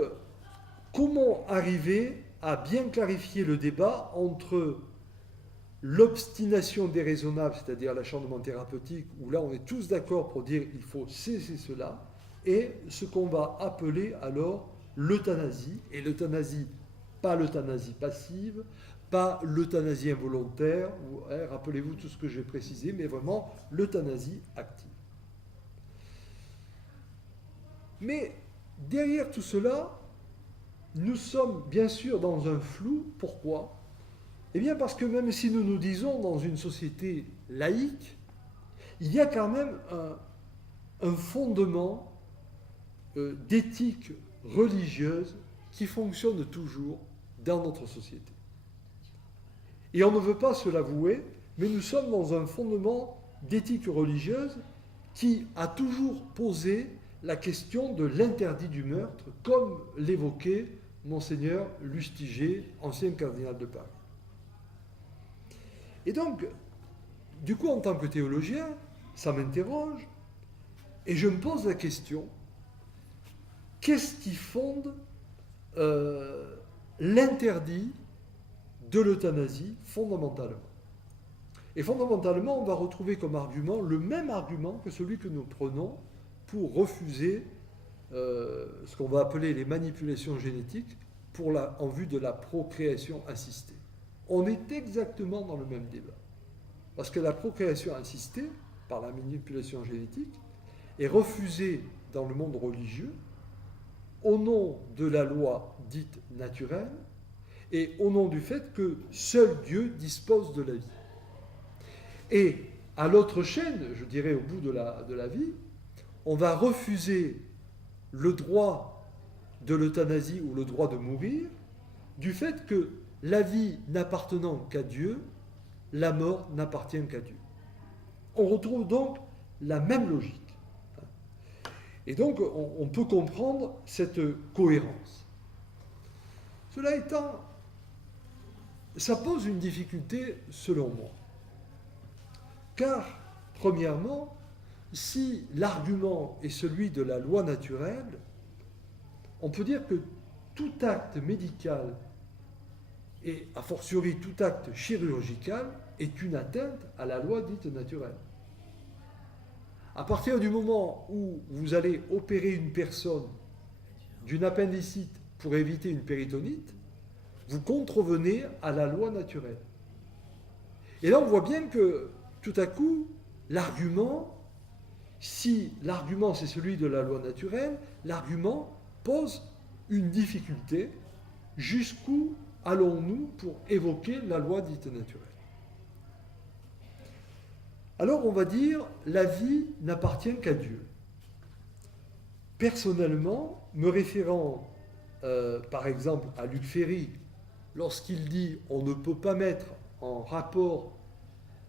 comment arriver à bien clarifier le débat entre l'obstination déraisonnable, c'est-à-dire l'acharnement thérapeutique, où là on est tous d'accord pour dire qu'il faut cesser cela, et ce qu'on va appeler alors l'euthanasie, et l'euthanasie, pas l'euthanasie passive, pas l'euthanasie involontaire, rappelez-vous tout ce que j'ai précisé, mais vraiment l'euthanasie active. Mais derrière tout cela, nous sommes bien sûr dans un flou. Pourquoi ? Eh bien parce que même si nous nous disons dans une société laïque, il y a quand même un fondement d'éthique religieuse qui fonctionne toujours dans notre société. Et on ne veut pas se l'avouer, mais nous sommes dans un fondement d'éthique religieuse qui a toujours posé la question de l'interdit du meurtre, comme l'évoquait Monseigneur Lustiger, ancien cardinal de Paris. Et donc, du coup, en tant que théologien, ça m'interroge, et je me pose la question, qu'est-ce qui fonde l'interdit de l'euthanasie fondamentalement ? Et fondamentalement, on va retrouver comme argument le même argument que celui que nous prenons pour refuser ce qu'on va appeler les manipulations génétiques en vue de la procréation assistée. On est exactement dans le même débat. Parce que la procréation assistée, par la manipulation génétique, est refusée dans le monde religieux au nom de la loi dite naturelle et au nom du fait que seul Dieu dispose de la vie. Et à l'autre chaîne, je dirais au bout de la vie, on va refuser le droit de l'euthanasie ou le droit de mourir du fait que la vie n'appartenant qu'à Dieu, la mort n'appartient qu'à Dieu. On retrouve donc la même logique. Et donc, on peut comprendre cette cohérence. Cela étant, ça pose une difficulté selon moi. Car, premièrement, si l'argument est celui de la loi naturelle, on peut dire que tout acte médical et a fortiori tout acte chirurgical est une atteinte à la loi dite naturelle. À partir du moment où vous allez opérer une personne d'une appendicite pour éviter une péritonite, vous contrevenez à la loi naturelle. Et là, on voit bien que, tout à coup, l'argument, si l'argument c'est celui de la loi naturelle, l'argument pose une difficulté. Jusqu'où allons-nous pour évoquer la loi dite naturelle ? Alors on va dire, la vie n'appartient qu'à Dieu. Personnellement, me référant par exemple à Luc Ferry, lorsqu'il dit on ne peut pas mettre en rapport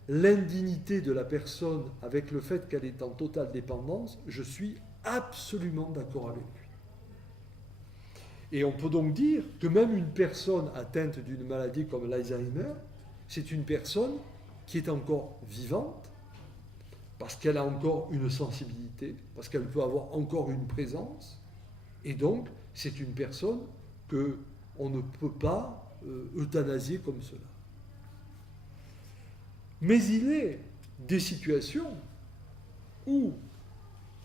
l'indignité de la personne avec le fait qu'elle est en totale dépendance, je suis absolument d'accord avec lui. Et on peut donc dire que même une personne atteinte d'une maladie comme l'Alzheimer, c'est une personne qui est encore vivante, parce qu'elle a encore une sensibilité, parce qu'elle peut avoir encore une présence, et donc c'est une personne qu'on ne peut pas euthanasier comme cela. Mais il est des situations où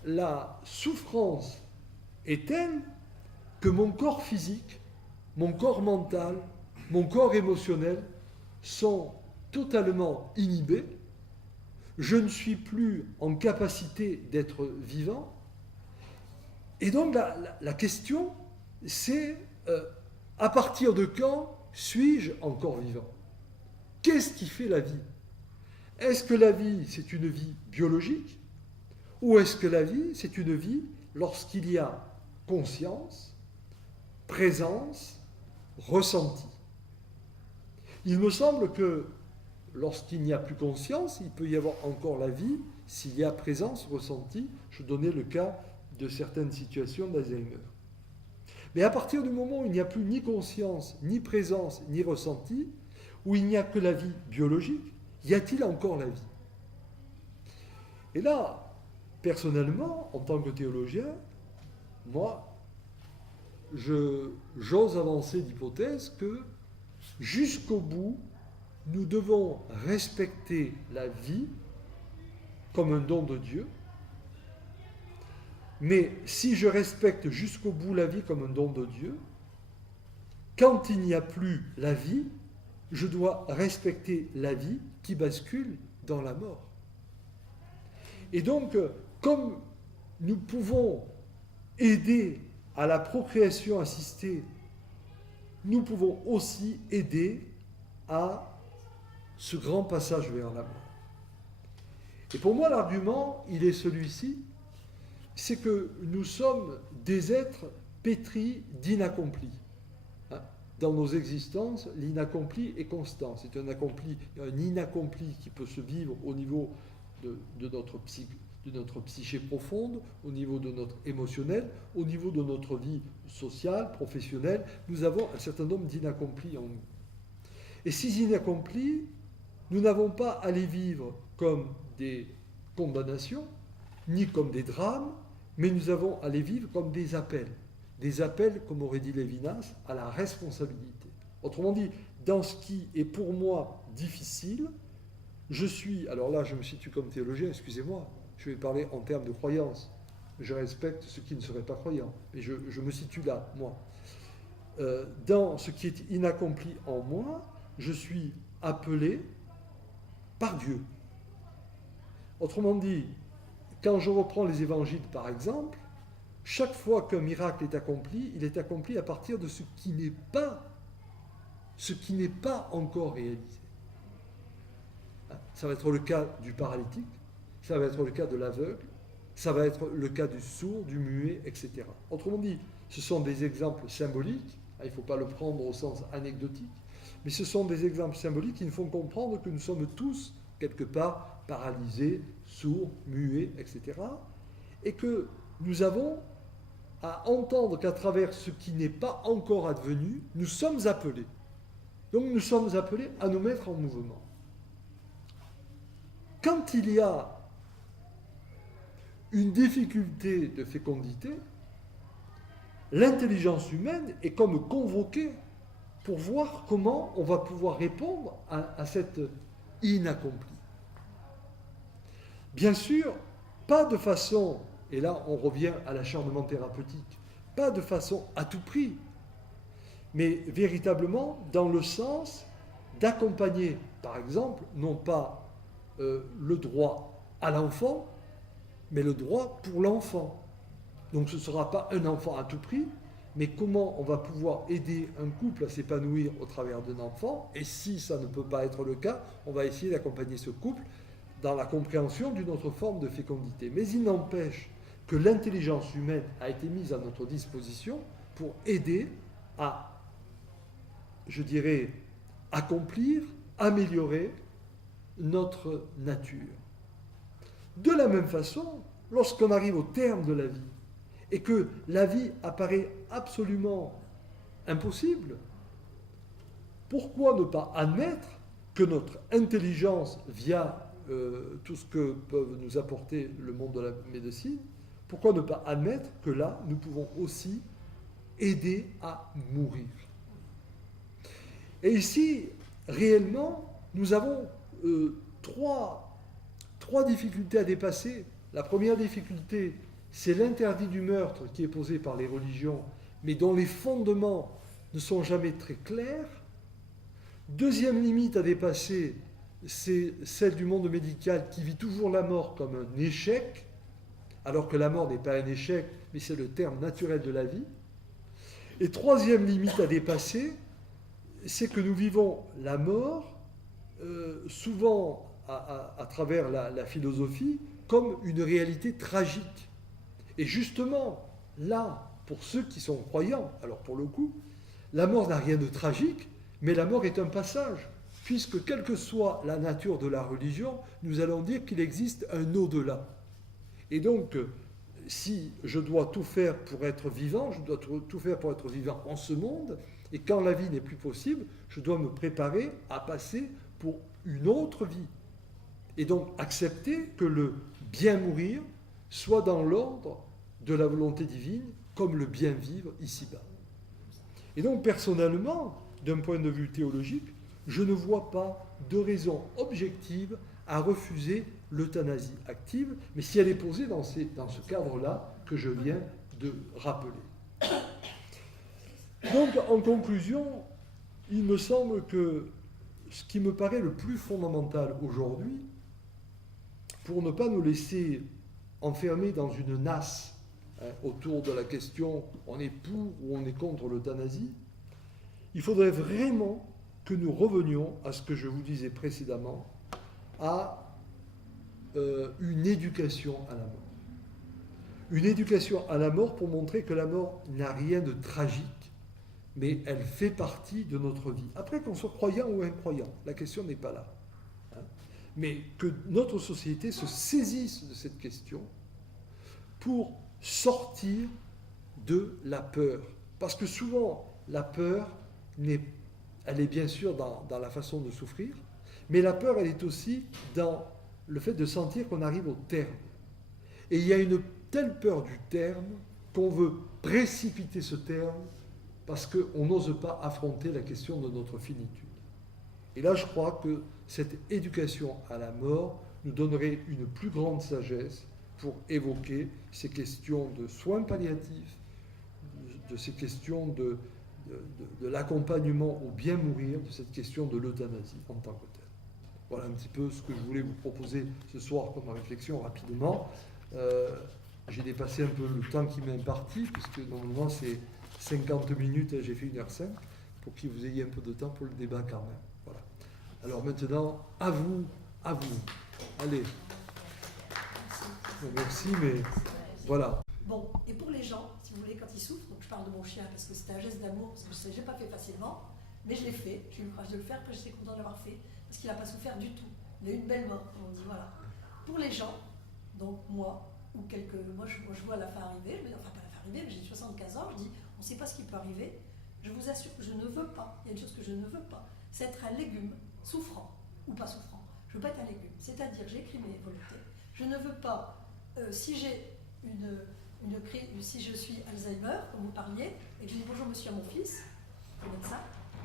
la souffrance est telle que mon corps physique, mon corps mental, mon corps émotionnel sont totalement inhibés. Je ne suis plus en capacité d'être vivant. Et donc la question, c'est à partir de quand suis-je encore vivant? Qu'est-ce qui fait la vie? Est-ce que la vie, c'est une vie biologique? Ou est-ce que la vie, c'est une vie lorsqu'il y a conscience, présence, ressenti? Il me semble que lorsqu'il n'y a plus conscience, il peut y avoir encore la vie s'il y a présence, ressenti. Je donnais le cas de certaines situations d'Alzheimer. Mais à partir du moment où il n'y a plus ni conscience, ni présence, ni ressenti, où il n'y a que la vie biologique, y a-t-il encore la vie? Et là, personnellement, en tant que théologien, moi, j'ose avancer l'hypothèse que jusqu'au bout, nous devons respecter la vie comme un don de Dieu. Mais si je respecte jusqu'au bout la vie comme un don de Dieu, quand il n'y a plus la vie, je dois respecter la vie qui bascule dans la mort. Et donc, comme nous pouvons aider à la procréation assistée, nous pouvons aussi aider à ce grand passage vers la mort. Et pour moi, l'argument, il est celui-ci, c'est que nous sommes des êtres pétris d'inaccomplis. Dans nos existences, l'inaccompli est constant. C'est un inaccompli qui peut se vivre au niveau de notre psyché profonde, au niveau de notre émotionnel, au niveau de notre vie sociale, professionnelle. Nous avons un certain nombre d'inaccomplis en nous. Et ces inaccomplis, nous n'avons pas à les vivre comme des condamnations, ni comme des drames, mais nous avons à les vivre comme des appels. Des appels, comme aurait dit Lévinas, à la responsabilité. Autrement dit, dans ce qui est pour moi difficile, je suis, alors là je me situe comme théologien, excusez-moi, je vais parler en termes de croyance. Je respecte ceux qui ne seraient pas croyants, mais je me situe là, moi. Dans ce qui est inaccompli en moi, je suis appelé par Dieu. Autrement dit, quand je reprends les évangiles par exemple, chaque fois qu'un miracle est accompli, il est accompli à partir de ce qui n'est pas encore réalisé. Ça va être le cas du paralytique, ça va être le cas de l'aveugle, ça va être le cas du sourd, du muet, etc. Autrement dit, ce sont des exemples symboliques, il ne faut pas le prendre au sens anecdotique, mais ce sont des exemples symboliques qui nous font comprendre que nous sommes tous, quelque part, paralysés, sourds, muets, etc. Et que nous avons à entendre qu'à travers ce qui n'est pas encore advenu, nous sommes appelés. Donc nous sommes appelés à nous mettre en mouvement. Quand il y a une difficulté de fécondité, l'intelligence humaine est comme convoquée pour voir comment on va pouvoir répondre à cette inaccomplie. Bien sûr, pas de façon, et là on revient à l'acharnement thérapeutique, pas de façon à tout prix, mais véritablement dans le sens d'accompagner, par exemple, non pas le droit à l'enfant, mais le droit pour l'enfant. Donc ce ne sera pas un enfant à tout prix, mais comment on va pouvoir aider un couple à s'épanouir au travers d'un enfant, et si ça ne peut pas être le cas, on va essayer d'accompagner ce couple dans la compréhension d'une autre forme de fécondité. Mais il n'empêche que l'intelligence humaine a été mise à notre disposition pour aider à, je dirais, accomplir, améliorer notre nature. De la même façon, lorsqu'on arrive au terme de la vie et que la vie apparaît absolument impossible, pourquoi ne pas admettre que notre intelligence, via tout ce que peut nous apporter le monde de la médecine, pourquoi ne pas admettre que là, nous pouvons aussi aider à mourir? Et ici, réellement, nous avons trois difficultés à dépasser. La première difficulté, c'est l'interdit du meurtre qui est posé par les religions, mais dont les fondements ne sont jamais très clairs. Deuxième limite à dépasser, c'est celle du monde médical qui vit toujours la mort comme un échec, alors que la mort n'est pas un échec, mais c'est le terme naturel de la vie. Et troisième limite à dépasser, c'est que nous vivons la mort, souvent à travers la philosophie, comme une réalité tragique. Et justement, là, pour ceux qui sont croyants, alors pour le coup, la mort n'a rien de tragique, mais la mort est un passage, puisque quelle que soit la nature de la religion, nous allons dire qu'il existe un au-delà. Et donc, si je dois tout faire pour être vivant, je dois tout faire pour être vivant en ce monde, et quand la vie n'est plus possible, je dois me préparer à passer pour une autre vie. Et donc accepter que le bien mourir soit dans l'ordre de la volonté divine, comme le bien vivre ici-bas. Et donc personnellement, d'un point de vue théologique, je ne vois pas de raison objective à refuser l'euthanasie active, mais si elle est posée dans ce cadre-là que je viens de rappeler. Donc, en conclusion, il me semble que ce qui me paraît le plus fondamental aujourd'hui, pour ne pas nous laisser enfermer dans une nasse autour de la question on est pour ou on est contre l'euthanasie, il faudrait vraiment que nous revenions à ce que je vous disais précédemment, à une éducation à la mort. Une éducation à la mort pour montrer que la mort n'a rien de tragique, mais elle fait partie de notre vie. Après qu'on soit croyant ou incroyant, la question n'est pas là. Mais que notre société se saisisse de cette question pour sortir de la peur. Parce que souvent, la peur, elle est bien sûr dans la façon de souffrir, mais la peur, elle est aussi dans le fait de sentir qu'on arrive au terme. Et il y a une telle peur du terme qu'on veut précipiter ce terme parce qu'on n'ose pas affronter la question de notre finitude. Et là, je crois que cette éducation à la mort nous donnerait une plus grande sagesse pour évoquer ces questions de soins palliatifs, de ces questions de l'accompagnement au bien mourir, de cette question de l'euthanasie en tant que telle. Voilà un petit peu ce que je voulais vous proposer ce soir comme réflexion rapidement. J'ai dépassé un peu le temps qui m'est imparti, puisque normalement c'est 50 minutes, j'ai fait 1h05, pour que vous ayez un peu de temps pour le débat quand même. Voilà. Alors maintenant, à vous. Allez. Bon, merci, mais voilà. Bon, et pour les gens, si vous voulez, quand ils souffrent, donc je parle de mon chien parce que c'était un geste d'amour, parce que je n'ai pas fait facilement, mais je l'ai fait, j'ai eu le courage de le faire, parce que j'étais content de l'avoir fait, parce qu'il n'a pas souffert du tout. Il a eu une belle mort, comme on dit, voilà. Pour les gens, donc moi, ou moi je vois la fin arriver, enfin pas la fin arriver, mais j'ai 75 ans, je dis, on ne sait pas ce qui peut arriver, je vous assure que je ne veux pas, il y a une chose que je ne veux pas, c'est être un légume, souffrant ou pas souffrant. Je ne veux pas être un légume, c'est-à-dire j'ai écrit mes volontés, je ne veux pas, si j'ai si je suis Alzheimer, comme vous parliez, et que je dis bonjour monsieur à mon fils, le médecin,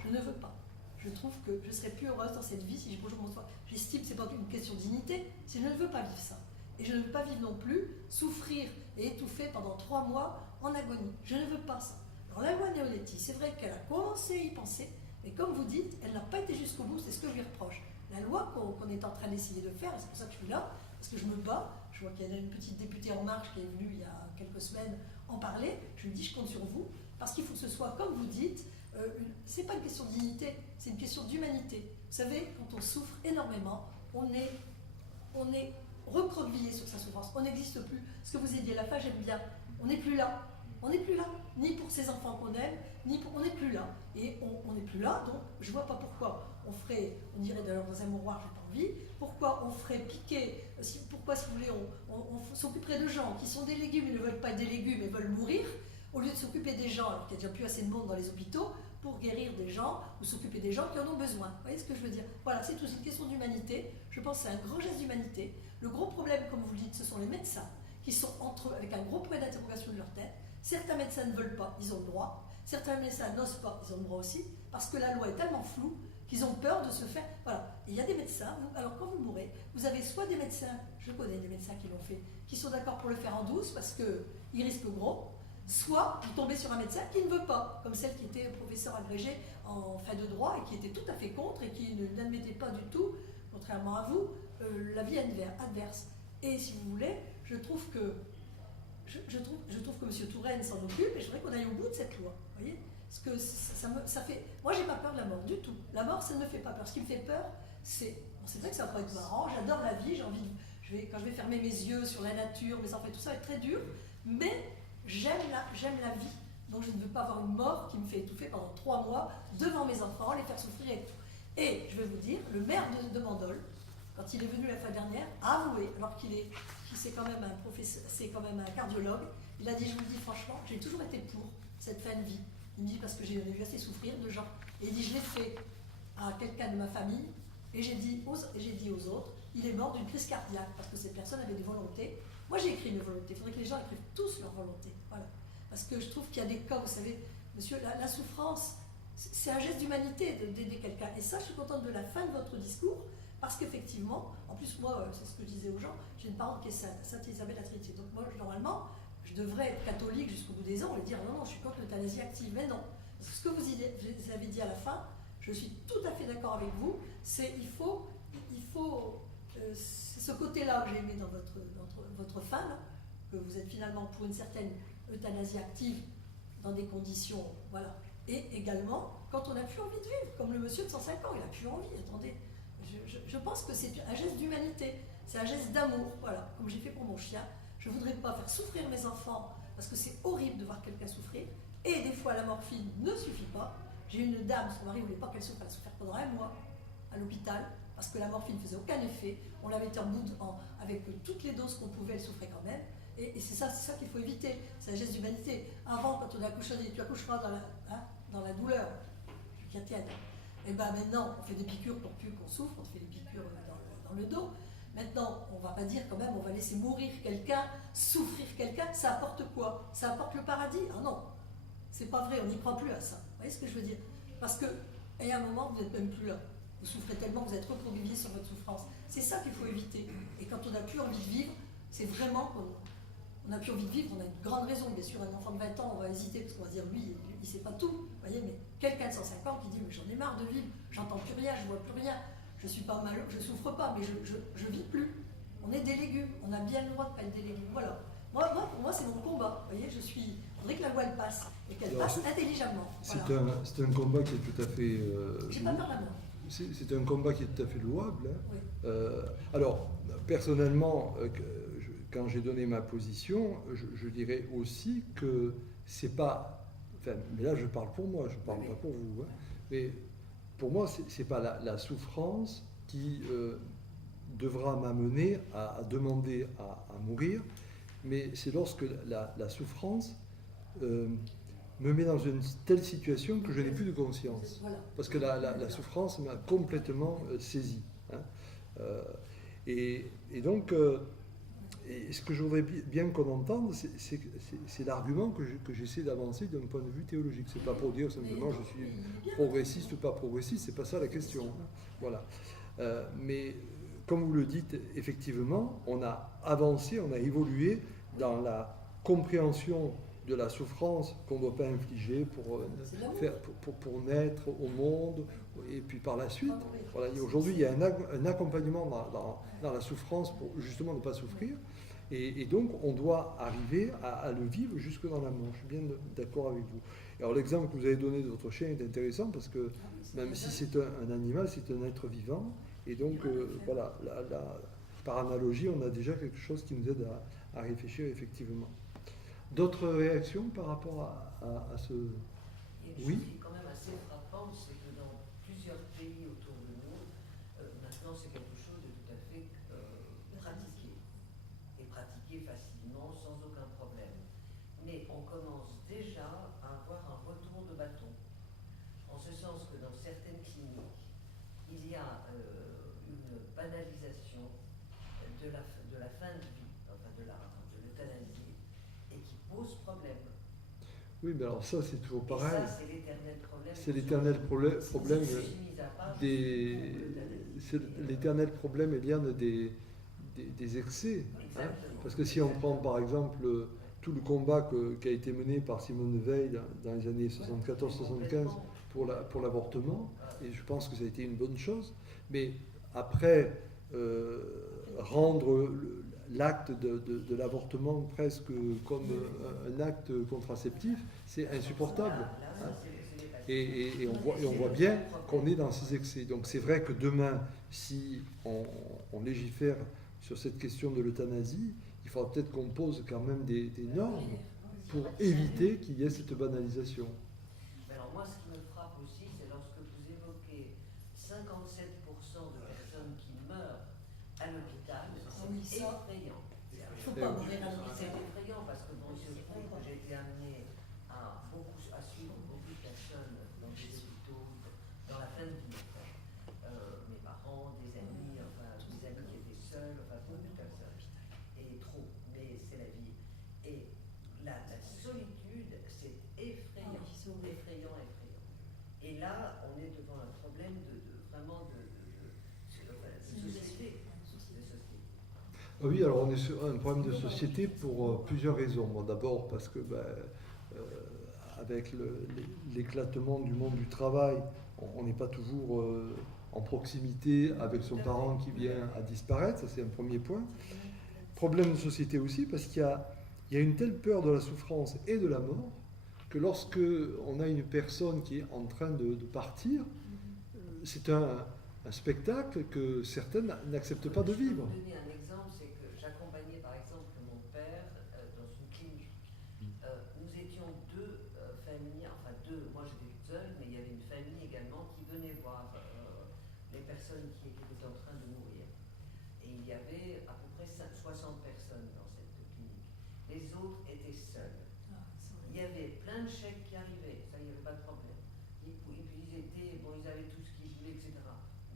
je ne veux pas. Je trouve que je serais plus heureuse dans cette vie si je dis bonjour bonsoir. J'estime que ce n'est pas une question de dignité, si je ne veux pas vivre ça. Et je ne veux pas vivre non plus, souffrir et étouffer pendant 3 mois en agonie. Je ne veux pas ça. Alors la loi Néoletti, c'est vrai qu'elle a commencé à y penser, mais comme vous dites, elle n'a pas été jusqu'au bout, c'est ce que je lui reproche. La loi qu'on est en train d'essayer de faire, et c'est pour ça que je suis là, parce que je me bats. Je vois qu'il y a une petite députée En Marche qui est venue il y a quelques semaines en parler. Je lui dis, je compte sur vous, parce qu'il faut que ce soit, comme vous dites, c'est pas une question de dignité, c'est une question d'humanité. Vous savez, quand on souffre énormément, on est on est recroquevillé sur sa souffrance, on n'existe plus. Ce que vous avez dit à la fin, j'aime bien. On n'est plus là. On n'est plus là. Ni pour ces enfants qu'on aime, ni pour... On n'est plus là. Et on n'est plus là, donc je ne vois pas pourquoi on irait dans un mouroir, j'ai pas envie. Pourquoi on ferait piquer, pourquoi, si vous voulez, on s'occuperait de gens qui sont des légumes, ils ne veulent pas des légumes, ils veulent mourir, au lieu de s'occuper des gens, alors qu'il n'y a déjà plus assez de monde dans les hôpitaux, pour guérir des gens ou s'occuper des gens qui en ont besoin. Vous voyez ce que je veux dire? Voilà, c'est tout, c'est une question d'humanité. Je pense que c'est un grand geste d'humanité. Le gros problème, comme vous le dites, ce sont les médecins qui sont entre eux avec un gros point d'interrogation de leur tête. Certains médecins ne veulent pas, ils ont le droit. Certains médecins n'osent pas, ils ont le droit aussi, parce que la loi est tellement floue qu'ils ont peur de se faire... Voilà. Et il y a des médecins, alors quand vous mourrez, vous avez soit des médecins, je connais des médecins qui l'ont fait, qui sont d'accord pour le faire en douce parce qu'ils risquent gros, soit vous tombez sur un médecin qui ne veut pas, comme celle qui était professeure agrégée en fin de droit et qui était tout à fait contre et qui n'admettait pas du tout, contrairement à vous, la vie adverse. Et si vous voulez, je trouve que M. Touraine s'en occupe et je voudrais qu'on aille au bout de cette loi. Vous voyez? Parce que ça fait... Moi, j'ai pas peur de la mort du tout. La mort, ça ne me fait pas peur. Ce qui me fait peur, c'est... Bon, c'est vrai que ça va pas être marrant. J'adore la vie. J'ai envie... Quand je vais fermer mes yeux sur la nature, mes enfants, tout ça va être très dur. Mais j'aime la vie. Donc, je ne veux pas avoir une mort qui me fait étouffer pendant 3 mois devant mes enfants, les faire souffrir et tout. Et je vais vous dire, le maire de Mandolle, quand il est venu la fois dernière, a avoué, alors c'est quand même un professeur, c'est quand même un cardiologue, il a dit, je vous le dis franchement, j'ai toujours été pour cette fin de vie. Il me dit, parce que j'ai vu assez souffrir de gens. Et il dit, je l'ai fait à quelqu'un de ma famille, et j'ai dit aux autres, il est mort d'une crise cardiaque, parce que cette personne avait des volontés. Moi, j'ai écrit mes volontés. Il faudrait que les gens écrivent tous leurs volontés. Voilà. Parce que je trouve qu'il y a des cas, vous savez, monsieur, la souffrance, c'est un geste d'humanité d'aider quelqu'un. Et ça, je suis contente de la fin de votre discours, parce qu'effectivement, en plus, moi, c'est ce que je disais aux gens, j'ai une parente qui est Sainte Isabelle la Trinité. Donc moi, normalement, je devrais être catholique jusqu'au bout des ans et dire non, je suis contre l'euthanasie active. Mais non. Parce que ce que vous avez dit à la fin, je suis tout à fait d'accord avec vous, c'est c'est ce côté-là que j'ai aimé dans votre fin, là, que vous êtes finalement pour une certaine euthanasie active dans des conditions, voilà. Et également, quand on n'a plus envie de vivre, comme le monsieur de 105 ans, il n'a plus envie, attendez. Je pense que c'est un geste d'humanité, c'est un geste d'amour, voilà, comme j'ai fait pour mon chien. Je ne voudrais pas faire souffrir mes enfants, parce que c'est horrible de voir quelqu'un souffrir, et des fois la morphine ne suffit pas. J'ai une dame, son mari ne voulait pas qu'elle souffre, elle a souffert pendant 1 mois à l'hôpital, parce que la morphine ne faisait aucun effet, on l'avait mis en bout avec toutes les doses qu'on pouvait, elle souffrait quand même, et c'est ça qu'il faut éviter, c'est un geste d'humanité. Avant, quand on accouche, on dit tu accoucheras dans la douleur, tienne. Et bien maintenant, on fait des piqûres pour plus qu'on souffre, on fait des piqûres dans le dos. Maintenant, on ne va pas dire quand même, on va laisser mourir quelqu'un, souffrir quelqu'un, ça apporte quoi? Ça apporte le paradis? Ah non, c'est pas vrai, on n'y croit plus à ça. Vous voyez ce que je veux dire? Parce que, et à un moment, vous n'êtes même plus là. Vous souffrez tellement, vous êtes recroquevillé sur votre souffrance. C'est ça qu'il faut éviter. Et quand on n'a plus envie de vivre, c'est vraiment qu'on n'a plus envie de vivre, on a une grande raison. Bien sûr, un enfant de 20 ans, on va hésiter, parce qu'on va se dire, lui, il ne sait pas tout. Vous voyez, mais quelqu'un de 105 ans qui dit, mais j'en ai marre de vivre, j'entends plus rien, je vois plus rien. Je suis pas malheureux, je souffre pas, mais je vis plus. On est des légumes, on a bien le droit de pas être des légumes. Voilà. Pour moi, c'est mon combat. Vous voyez, il faudrait que la loi elle passe et qu'elle passe intelligemment. Voilà. C'est un combat qui est tout à fait. J'ai pas peur de la mort. C'est un combat qui est tout à fait louable. Hein. Oui. Alors, personnellement, quand j'ai donné ma position, je dirais aussi que c'est pas. Enfin, mais là, je parle pour moi, je parle pas pour vous. Hein, mais pour moi, c'est pas la souffrance qui devra m'amener à demander à mourir, mais c'est lorsque la souffrance me met dans une telle situation que je n'ai plus de conscience. Voilà. Parce que la souffrance m'a complètement saisi. Hein. Et donc, et ce que je voudrais bien qu'on entende, c'est l'argument que j'essaie d'avancer d'un point de vue théologique. C'est pas pour dire simplement je suis progressiste ou pas progressiste, c'est pas ça la question. Hein. Voilà. Mais comme vous le dites, effectivement, on a avancé, on a évolué dans la compréhension de la souffrance qu'on ne doit pas infliger pour naître au monde et puis par la suite. Voilà. Aujourd'hui, il y a un accompagnement dans la souffrance pour justement ne pas souffrir. Et donc, on doit arriver à le vivre jusque dans la mort. Je suis bien d'accord avec vous. Et alors, l'exemple que vous avez donné de votre chien est intéressant parce que même si c'est un animal, c'est un être vivant. Et donc, voilà, par analogie, on a déjà quelque chose qui nous aide à réfléchir effectivement. D'autres réactions par rapport à ce... Il y a une Oui. chose qui est quand même assez frappante, c'est que dans plusieurs pays autour de nous, maintenant c'est quelque chose de tout à fait pratiqué. Et pratiqué facilement, sans aucun problème. Mais on commence déjà à avoir un retour de bâton. En ce sens que dans certaines cliniques, il y a une banalisation de la fin de vie, enfin de l'euthanasie, et qui pose problème. Oui, mais alors ça, c'est toujours Et pareil. ça, c'est l'éternel problème. C'est l'éternel problème c'est l'éternel problème, Eliane, des excès. Hein. Parce que si on prend par exemple tout le combat qui a été mené par Simone Veil dans les années 74-75 pour l'avortement, et je pense que ça a été une bonne chose, mais après rendre l'acte de l'avortement presque comme un acte contraceptif, c'est insupportable. Hein. Et on voit bien qu'on est dans ces excès. Donc c'est vrai que demain, si on légifère sur cette question de l'euthanasie, il faudra peut-être qu'on pose quand même des normes pour éviter qu'il y ait cette banalisation. Alors moi, ce qui me frappe aussi, c'est lorsque vous évoquez 57% de personnes qui meurent à l'hôpital, c'est effrayant. Il ne faut pas mourir à l'hôpital. C'est effrayant parce que bon, il se trouve que j'ai été amené à suivre beaucoup de personnes dans des hôpitaux, dans la fin de vie. Mes parents, des amis, enfin des amis qui étaient seuls, enfin beaucoup de personnes. Et trop, mais c'est la vie. Et la solitude, c'est effrayant, effrayant. Et là, on est devant un problème vraiment de société. Ah oui, alors on est sur un problème de société pour plusieurs raisons. Bon, d'abord parce que avec l'éclatement du monde du travail, on n'est pas toujours en proximité avec son parent qui vient à disparaître, ça c'est un premier point. Problème de société aussi parce qu'il y a une telle peur de la souffrance et de la mort que lorsque on a une personne qui est en train de partir, c'est un spectacle que certains n'acceptent pas de vivre. Je vais vous donner un exemple, c'est que j'accompagnais par exemple mon père dans une clinique. Nous étions deux familles, enfin deux, moi j'étais toute seule, mais il y avait une famille également qui venait voir les personnes qui étaient en train de mourir. Et il y avait à peu près 60 personnes dans cette clinique. Les autres étaient seuls. Il y avait plein de chèques qui arrivaient, ça il n'y avait pas de problème. Et puis ils avaient tout ce qu'ils voulaient, etc.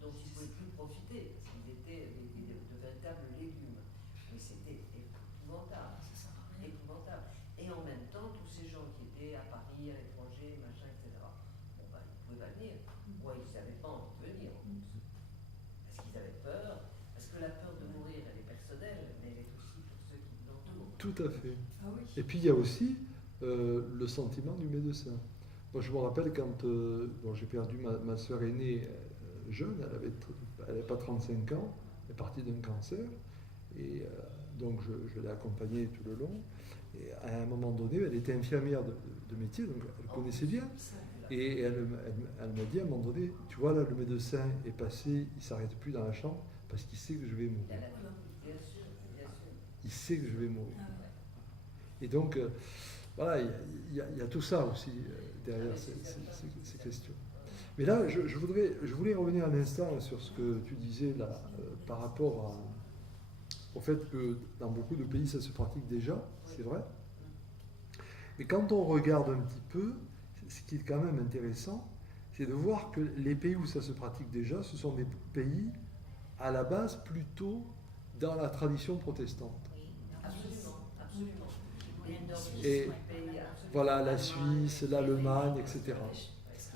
Donc ils ne pouvaient plus profiter, parce qu'ils étaient de véritables légumes. Mais c'était épouvantable. Et en même temps, tous ces gens qui étaient à Paris, à l'étranger, machin, etc., bon, ils ne pouvaient pas venir. Ouais, ils n'avaient pas envie de venir en plus. Parce qu'ils avaient peur, parce que la peur de mourir, elle est personnelle, mais elle est aussi pour ceux qui l'entourent. Tout à fait. Ah oui. Et puis il y a aussi le sentiment du médecin. Moi je me rappelle quand j'ai perdu ma soeur aînée jeune, elle n'avait pas 35 ans, elle est partie d'un cancer, et donc je l'ai accompagnée tout le long. Et à un moment donné, elle était infirmière de métier, donc elle connaissait bien. Et elle m'a dit à un moment donné, tu vois là, le médecin est passé, il ne s'arrête plus dans la chambre parce qu'il sait que je vais mourir. Bien sûr. Il sait que je vais mourir. Et donc, voilà, il y a tout ça aussi derrière ces questions. Mais là, je voulais revenir un instant sur ce que tu disais là, par rapport au fait que dans beaucoup de pays, ça se pratique déjà, c'est vrai. Mais quand on regarde un petit peu, ce qui est quand même intéressant, c'est de voir que les pays où ça se pratique déjà, ce sont des pays à la base plutôt dans la tradition protestante. Absolument. Et voilà, la Suisse, l'Allemagne, etc.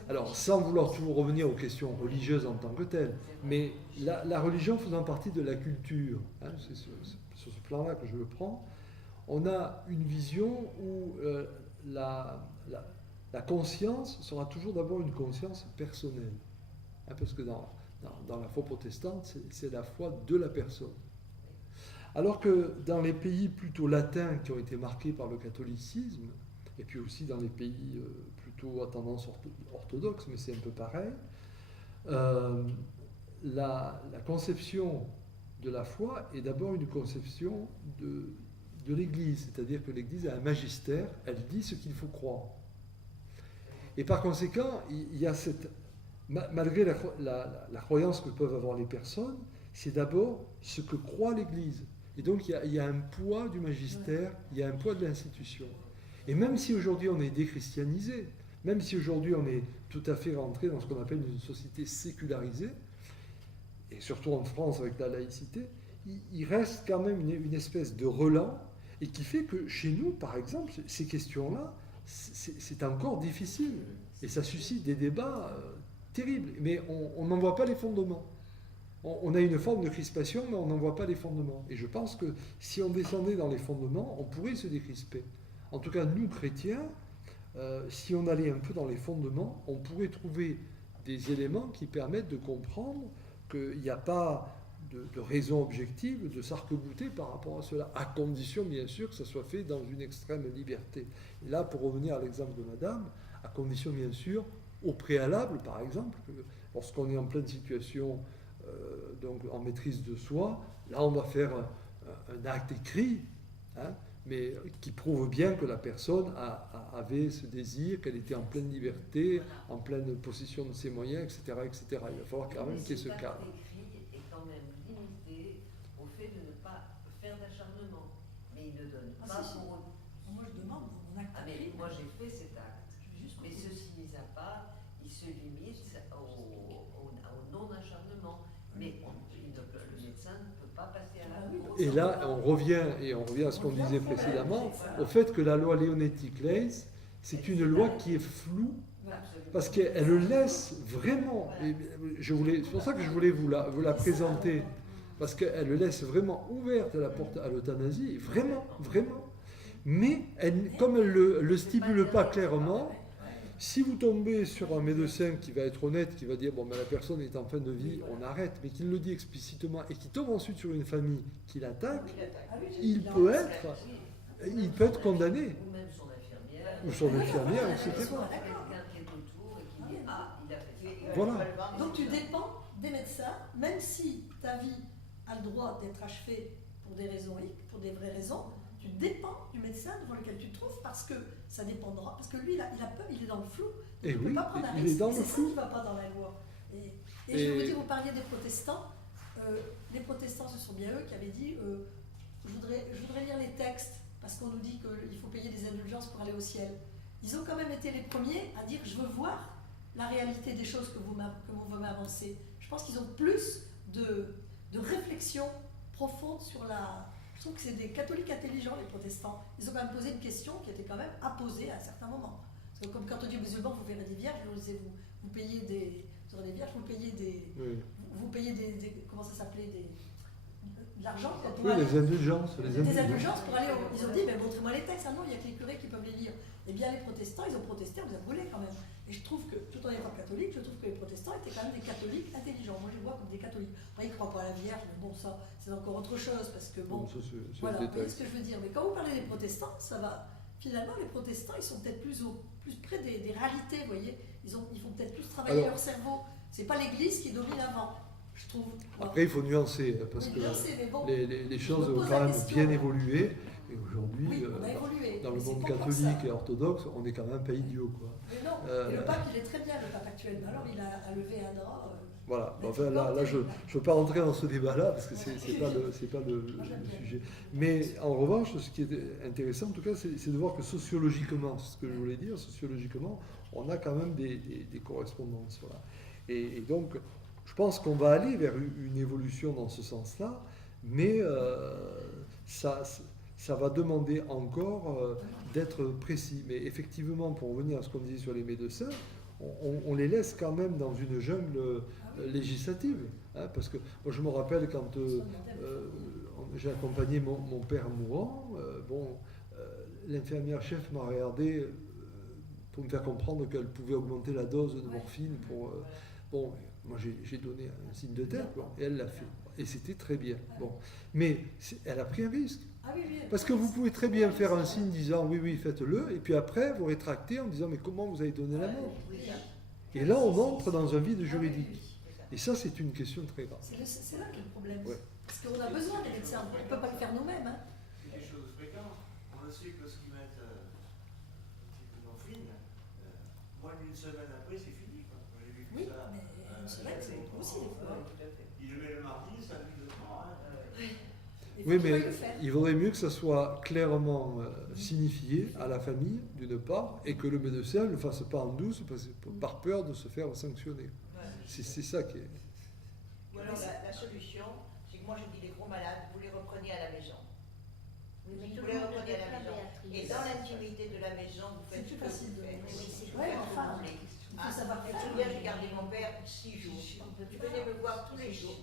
Alors, sans vouloir toujours revenir aux questions religieuses en tant que telles, mais la religion faisant partie de la culture, hein, c'est sur ce plan-là que je le prends, on a une vision où la conscience sera toujours d'abord une conscience personnelle. Hein, parce que dans la foi protestante, c'est la foi de la personne. Alors que dans les pays plutôt latins qui ont été marqués par le catholicisme, et puis aussi dans les pays plutôt à tendance orthodoxe, mais c'est un peu pareil, la conception de la foi est d'abord une conception de l'Église, c'est-à-dire que l'Église a un magistère, elle dit ce qu'il faut croire. Et par conséquent, il y a cette... Malgré la croyance que peuvent avoir les personnes, c'est d'abord ce que croit l'Église. Et donc il y a un poids du magistère, il y a un poids de l'institution. Et même si aujourd'hui on est déchristianisé, même si aujourd'hui on est tout à fait rentré dans ce qu'on appelle une société sécularisée, et surtout en France avec la laïcité, il reste quand même une espèce de relent, et qui fait que chez nous, par exemple, ces questions-là, c'est encore difficile. Et ça suscite des débats terribles. Mais on n'en voit pas les fondements. On a une forme de crispation, mais on n'en voit pas les fondements. Et je pense que si on descendait dans les fondements, on pourrait se décrisper. En tout cas, nous, chrétiens, si on allait un peu dans les fondements, on pourrait trouver des éléments qui permettent de comprendre qu'il n'y a pas de raison objective de s'arc-bouter par rapport à cela, à condition, bien sûr, que ça soit fait dans une extrême liberté. Et là, pour revenir à l'exemple de Madame, à condition, bien sûr, au préalable, par exemple, que lorsqu'on est en pleine situation donc en maîtrise de soi, là, on va faire un acte écrit, hein, mais qui prouve bien que la personne avait ce désir, qu'elle était en pleine liberté, en pleine possession de ses moyens, etc., etc. Il va falloir quand même qu'il y ait ce cadre. L'écrit est quand même limité au fait de ne pas faire d'acharnement. Mais il ne donne pas pour... Moi, je demande dans mon acte. Ah, mais moi, j'ai fait cet acte. Mais ceci mis à part, il se limite au non-acharnement. Mais le médecin ne peut pas passer à la cause. Et là, on revient à ce qu'on disait précédemment, au fait que la loi Leonetti-Claeys, c'est une loi qui est floue, parce qu'elle laisse vraiment, c'est pour ça que je voulais vous la présenter, parce qu'elle laisse vraiment ouverte la porte à l'euthanasie, vraiment, vraiment. Mais comme elle ne le stipule pas clairement, si vous tombez sur un médecin qui va être honnête, qui va dire bon, ben, la personne est en fin de vie, on arrête, mais qui le dit explicitement et qui tombe ensuite sur une famille qui l'attaque, il peut être condamné. Ou même son infirmière. Ou son infirmière, etc. Quelqu'un qui est autour et qui dit ah, il a fait ça. Voilà. Donc tu dépends des médecins, même si ta vie a le droit d'être achevée pour des raisons X, pour des vraies raisons, tu dépends du médecin devant lequel tu te trouves parce que ça dépendra, parce que lui il a peur, il est dans le flou. Et il ne oui, peut pas prendre un il risque. est dans le C'est ça flou. qui ne va pas dans la loi. Et je vous dis, vous parliez des protestants. Les protestants, ce sont bien eux qui avaient dit je voudrais lire les textes parce qu'on nous dit qu'il faut payer des indulgences pour aller au ciel. Ils ont quand même été les premiers à dire je veux voir la réalité des choses que vous m'avancez. Je pense qu'ils ont plus de réflexion profonde sur la... Je trouve que c'est des catholiques intelligents, les protestants. Ils ont quand même posé une question qui était quand même à poser à un certain moment. Parce que comme quand on dit aux musulmans, vous verrez des vierges, vous payez des... Vous aurez des vierges, vous payez des... Oui. Vous payez des... Comment ça s'appelait de l'argent pour Oui, aller... les indulgences. Des indulgences pour aller... Ils ont dit, mais montrez-moi les textes. Ah non, il n'y a que les curés qui peuvent les lire. Eh bien, les protestants, ils ont protesté, on les a brûlés quand même. Et je trouve que, tout en étant catholique, je trouve que les protestants étaient quand même des catholiques intelligents. Moi, je les vois comme des catholiques. Après, ils ne croient pas à la Vierge, mais bon, ça, c'est encore autre chose, parce que bon... Ça, c'est voilà, le vous voyez détail. ce que je veux dire. Mais quand vous parlez des protestants, ça va... Finalement, les protestants, ils sont peut-être plus près des réalités, vous voyez. Ils font peut-être plus travailler leur cerveau. C'est pas l'Église qui domine avant, je trouve. Après, il faut nuancer, parce que bon, les choses ont quand même bien évolué. Et aujourd'hui, oui, on a évolué. dans le Mais monde c'est pas pour catholique ça. et orthodoxe, on est quand même un pays d'idiot, quoi. Mais non, et le pape, il est très bien, le pape actuel. Mais alors, il a levé un drap. Voilà, enfin, là je ne veux pas rentrer dans ce débat-là, parce que c'est pas le sujet. Mais en revanche, ce qui est intéressant, en tout cas, c'est de voir que sociologiquement, c'est ce que je voulais dire, sociologiquement, on a quand même des correspondances. Voilà. Et donc, je pense qu'on va aller vers une évolution dans ce sens-là, mais ça va demander encore d'être précis. Mais effectivement, pour revenir à ce qu'on disait sur les médecins, on les laisse quand même dans une jungle législative. Hein, parce que moi, je me rappelle quand j'ai accompagné mon père mourant, l'infirmière chef m'a regardé pour me faire comprendre qu'elle pouvait augmenter la dose de morphine pour... moi j'ai donné un signe de tête, et elle l'a fait. Et c'était très bien. Bon. Mais elle a pris un risque. Parce que vous pouvez très bien faire un signe disant oui, faites-le, et puis après vous rétractez en disant mais comment vous avez donné la mort? Et là on entre dans un vide juridique. Et ça c'est une question très grave. C'est là qu'est le problème. Ouais. Parce qu'on a besoin des médecins, on ne peut pas le faire nous-mêmes. Hein. C'est des choses fréquentes. On le sait que ce qu'ils mettent un petit peu morphine, moins d'une semaine après, c'est fini. Quoi. J'ai vécu Oui, ça. mais une semaine, c'est beaucoup aussi des fois. Tout à fait. Il le met le mardi, ça lui le prend. Hein. Il Oui, faut mais le faire. il vaudrait mieux que ça soit clairement signifié à la famille, d'une part, et que le médecin ne le fasse pas en douce par peur de se faire sanctionner. Ouais. C'est ça qui est. Ou alors la solution, c'est que moi je dis les gros malades, vous les reprenez à la maison. Oui, mais Vous tout les le monde reprenez ne à la peut pas, maison. Béatrice. Et dans l'intimité de la maison, vous C'est faites plus ce que facile vous de faites. Oui, c'est Ouais, Vous enfin, faites ce que vous voulez. il faut Hein. savoir Je faire. me souviens, j'ai gardé mon père 6 jours. Tu venais me voir tous les jours.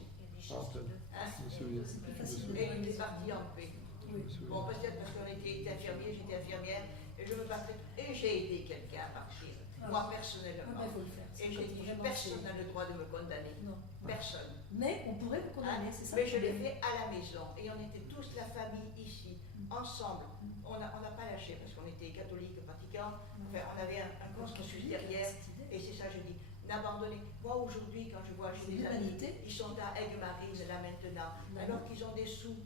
Ah, peut-être. Hein. Je me souviens. C'est plus Je me facile. souviens. Et il est parti en paix. Oui. Bon, peut-être parce qu'on était infirmier, j'étais infirmière, et je me battais. Et j'ai aidé quelqu'un à partir, moi personnellement. Il faut le faire. Et j'ai dit, personne n'a le droit de me condamner. Non. Personne. Mais on pourrait vous condamner, c'est ça. Mais le je l'ai problème. fait à la maison. Et on était tous la famille ici, ensemble. On n'a pas lâché parce qu'on était catholiques, pratiquants. Enfin, on avait un consensus derrière. Et c'est ça, je dis, n'abandonnez. Moi, aujourd'hui, quand je vois, j'ai des amis, ils sont à Aigues-Marines là maintenant, alors qu'ils ont des sous.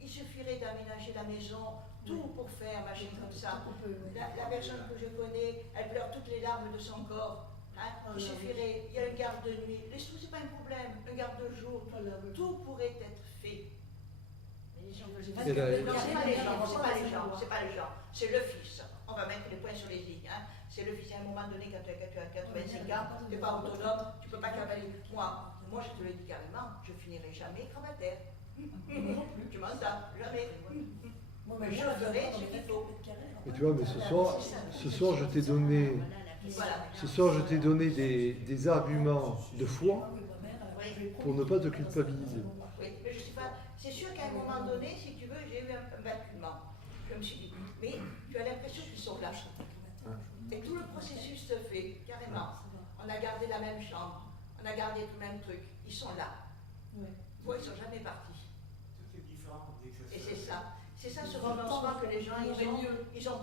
Il suffirait d'aménager la maison, tout pour faire, machin comme ça. La personne que je connais, elle pleure toutes les larmes de son corps. Hein. Il suffirait, il y a une garde de nuit. Les sous, c'est pas un problème. Un garde de jour, tout pourrait être fait. Mais les gens veulent Et là, Non, c'est pas les gens, c'est pas les gens, c'est le fils. On va mettre les points sur les i. Hein. C'est le fils. À un moment donné, quand tu as 85 ans, tu n'es pas autonome, tu ne peux pas cavaler. Moi, je te le dis carrément, je finirai jamais gravataire. Tu m'entends? Jamais. Moi, Je ferai ce qu'il faut. Mais tu vois, mais ce soir, je t'ai donné, Voilà. ce soir, je t'ai donné des arguments de foi pour ne pas te culpabiliser. Oui, mais je sais pas. C'est sûr qu'à un moment donné, si tu veux, j'ai eu un battement. Je me suis dit, mais tu as l'impression qu'ils sont là. Et tout le processus se fait, carrément. On a gardé la même chambre, on a gardé le même truc. Ils sont là. Ils ne sont jamais partis. Tout est différent dès que ça se Et fait. c'est ça ce renoncement que les gens ils ont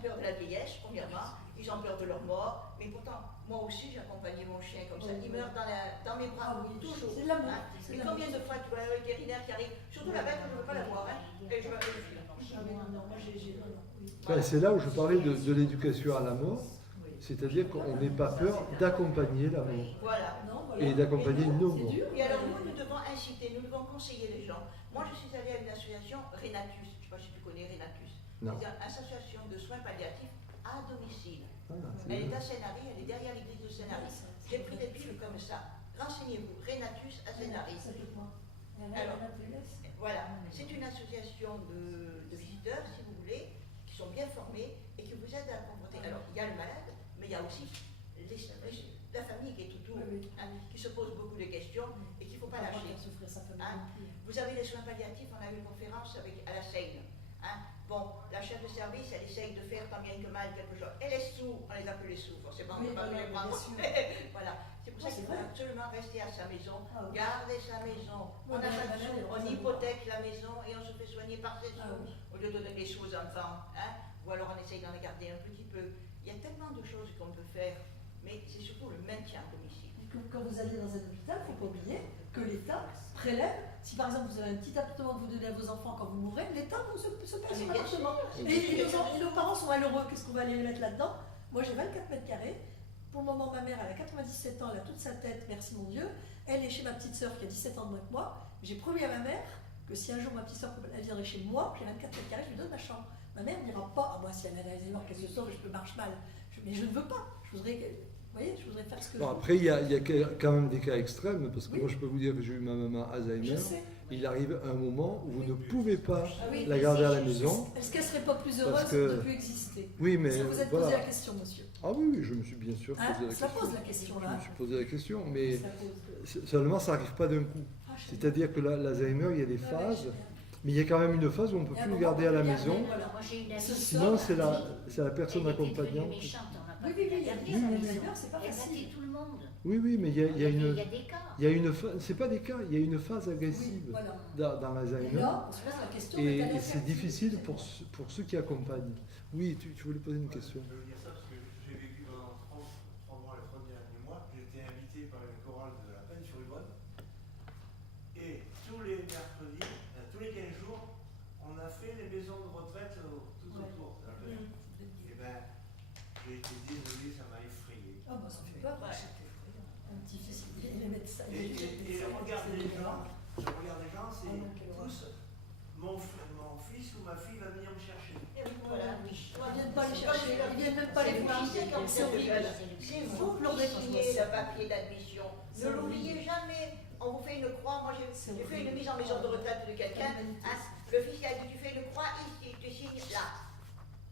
peur de la vieillesse, premièrement, ils ont peur de leur mort, mais pourtant, moi aussi j'accompagnais mon chien comme ça, il meurt dans mes bras, toujours. C'est de l'amour. Hein. Et combien de fois tu vois un vétérinaire qui arrive, surtout la bête, je ne veux pas la voir, hein, et je vais le fil. Enfin, c'est là où je parlais de l'éducation à la mort, c'est-à-dire qu'on n'ait pas peur d'accompagner la mort Voilà. et d'accompagner nos morts. Et alors nous devons inciter, nous devons conseiller les gens. Moi je suis allée à une association Renatus, je ne sais pas si tu connais Renatus, Non. c'est une association de soins palliatifs à domicile. Ah, c'est Elle est bien. à Sénary, elle est derrière l'église de Sénary. J'ai pris des piles comme ça. Renseignez-vous, Renatus à Sénary. Alors, voilà, c'est une association de visiteurs, si vous voulez, qui sont bien formés et qui vous aident à confronter. Alors, il y a le malade, mais il y a aussi la famille qui est autour, hein, qui se pose beaucoup de questions et qu'il ne faut pas lâcher. Hein. Vous avez les soins palliatifs, on a eu une conférence à la Seine. Hein. Bon, la chef de service, elle essaye de faire tant bien que mal quelque chose. Et les sous, on les appelle les sous, forcément, on ne peut pas les prendre. Voilà, c'est pour ça qu'il faut absolument rester à sa maison, garder sa maison. On a chaque sou, on hypothèque la maison et on se fait soigner par ses sous, au lieu de donner les sous aux enfants. Hein. Ou alors on essaye d'en garder un petit peu. Il y a tellement de choses qu'on peut faire, mais c'est surtout le maintien comme ici. Quand vous allez dans un hôpital, il ne faut pas oublier que l'État prélève. Si par exemple vous avez un petit appartement que vous donnez à vos enfants quand vous mourrez, l'État vous se paye son appartement. Et nos parents sont malheureux, qu'est-ce qu'on va aller mettre là-dedans? Moi j'ai 24 mètres carrés. Pour le moment, ma mère, elle a 97 ans, elle a toute sa tête, merci mon Dieu. Elle est chez ma petite soeur qui a 17 ans de moins que moi. J'ai promis à ma mère que si un jour ma petite soeur elle viendrait chez moi, j'ai 24 mètres carrés, je lui donne ma chambre. Ma mère ne dira pas, moi si elle a des morts, qu'elle se sauve, je marche mal. Mais je ne veux pas. Je voudrais faire ce que Bon, je veux. après, il y a quand même des cas extrêmes, parce que moi je peux vous dire que j'ai eu ma maman Alzheimer. Je sais. Il arrive un moment où vous ne pouvez pas Oui, la garder à la maison. Est-ce qu'elle ne serait pas plus heureuse Parce que- de ne plus exister? Oui, mais Ça vous êtes voilà. posé la question, monsieur. Ah oui, je me suis bien sûr posé Hein, la ça question. pose la question Je là. me suis posé la question, mais Ça pose. seulement ça n'arrive pas d'un coup. Ah, je sais. C'est-à-dire que l'Alzheimer, il y a des phases, mais il y a quand même une phase où on ne peut Il y a un plus le moment garder à la où on peut le maison. garder, voilà. Moi j'ai une amie. Ce Sinon, soir, c'est la personne Elle était devenue accompagnante. méchante, on n'a pas Oui, pu oui, la oui, garder oui, à la oui, maison. oui, c'est pas Elle facile. battait tout le monde. Oui, oui, mais il y a Il y a une, des cas. il y a une phase, c'est pas des cas, il y a une phase Oui, agressive voilà. dans Et l'Alzheimer. là, on se pose la question. Et mais c'est difficile pour ceux qui accompagnent. Oui, tu voulais poser une question. Je veux dire ça parce que j'ai vécu pendant 3 mois, les 3 derniers mois, j'ai été invité par une chorale de la Peine-sur-Yvonne. Et tous les j'ai été désolé, ça m'a effrayé. Ah bah ça fait peur. Ouais. Un petit-fils, il est médecin. Et je regarde les gens, c'est Ah non, quelle horreur. tous mon fils ou ma fille va venir me chercher. Voilà. Ils viennent pas les chercher, ils viennent même pas les voir. C'est horrible. C'est vous qui signez le papier d'admission. C'est Ne l'oubliez jamais. On vous fait une croix. Moi, j'ai fait une mise en maison de retraite de quelqu'un. Hein, le fils a dit, tu fais une croix ici, tu signes là.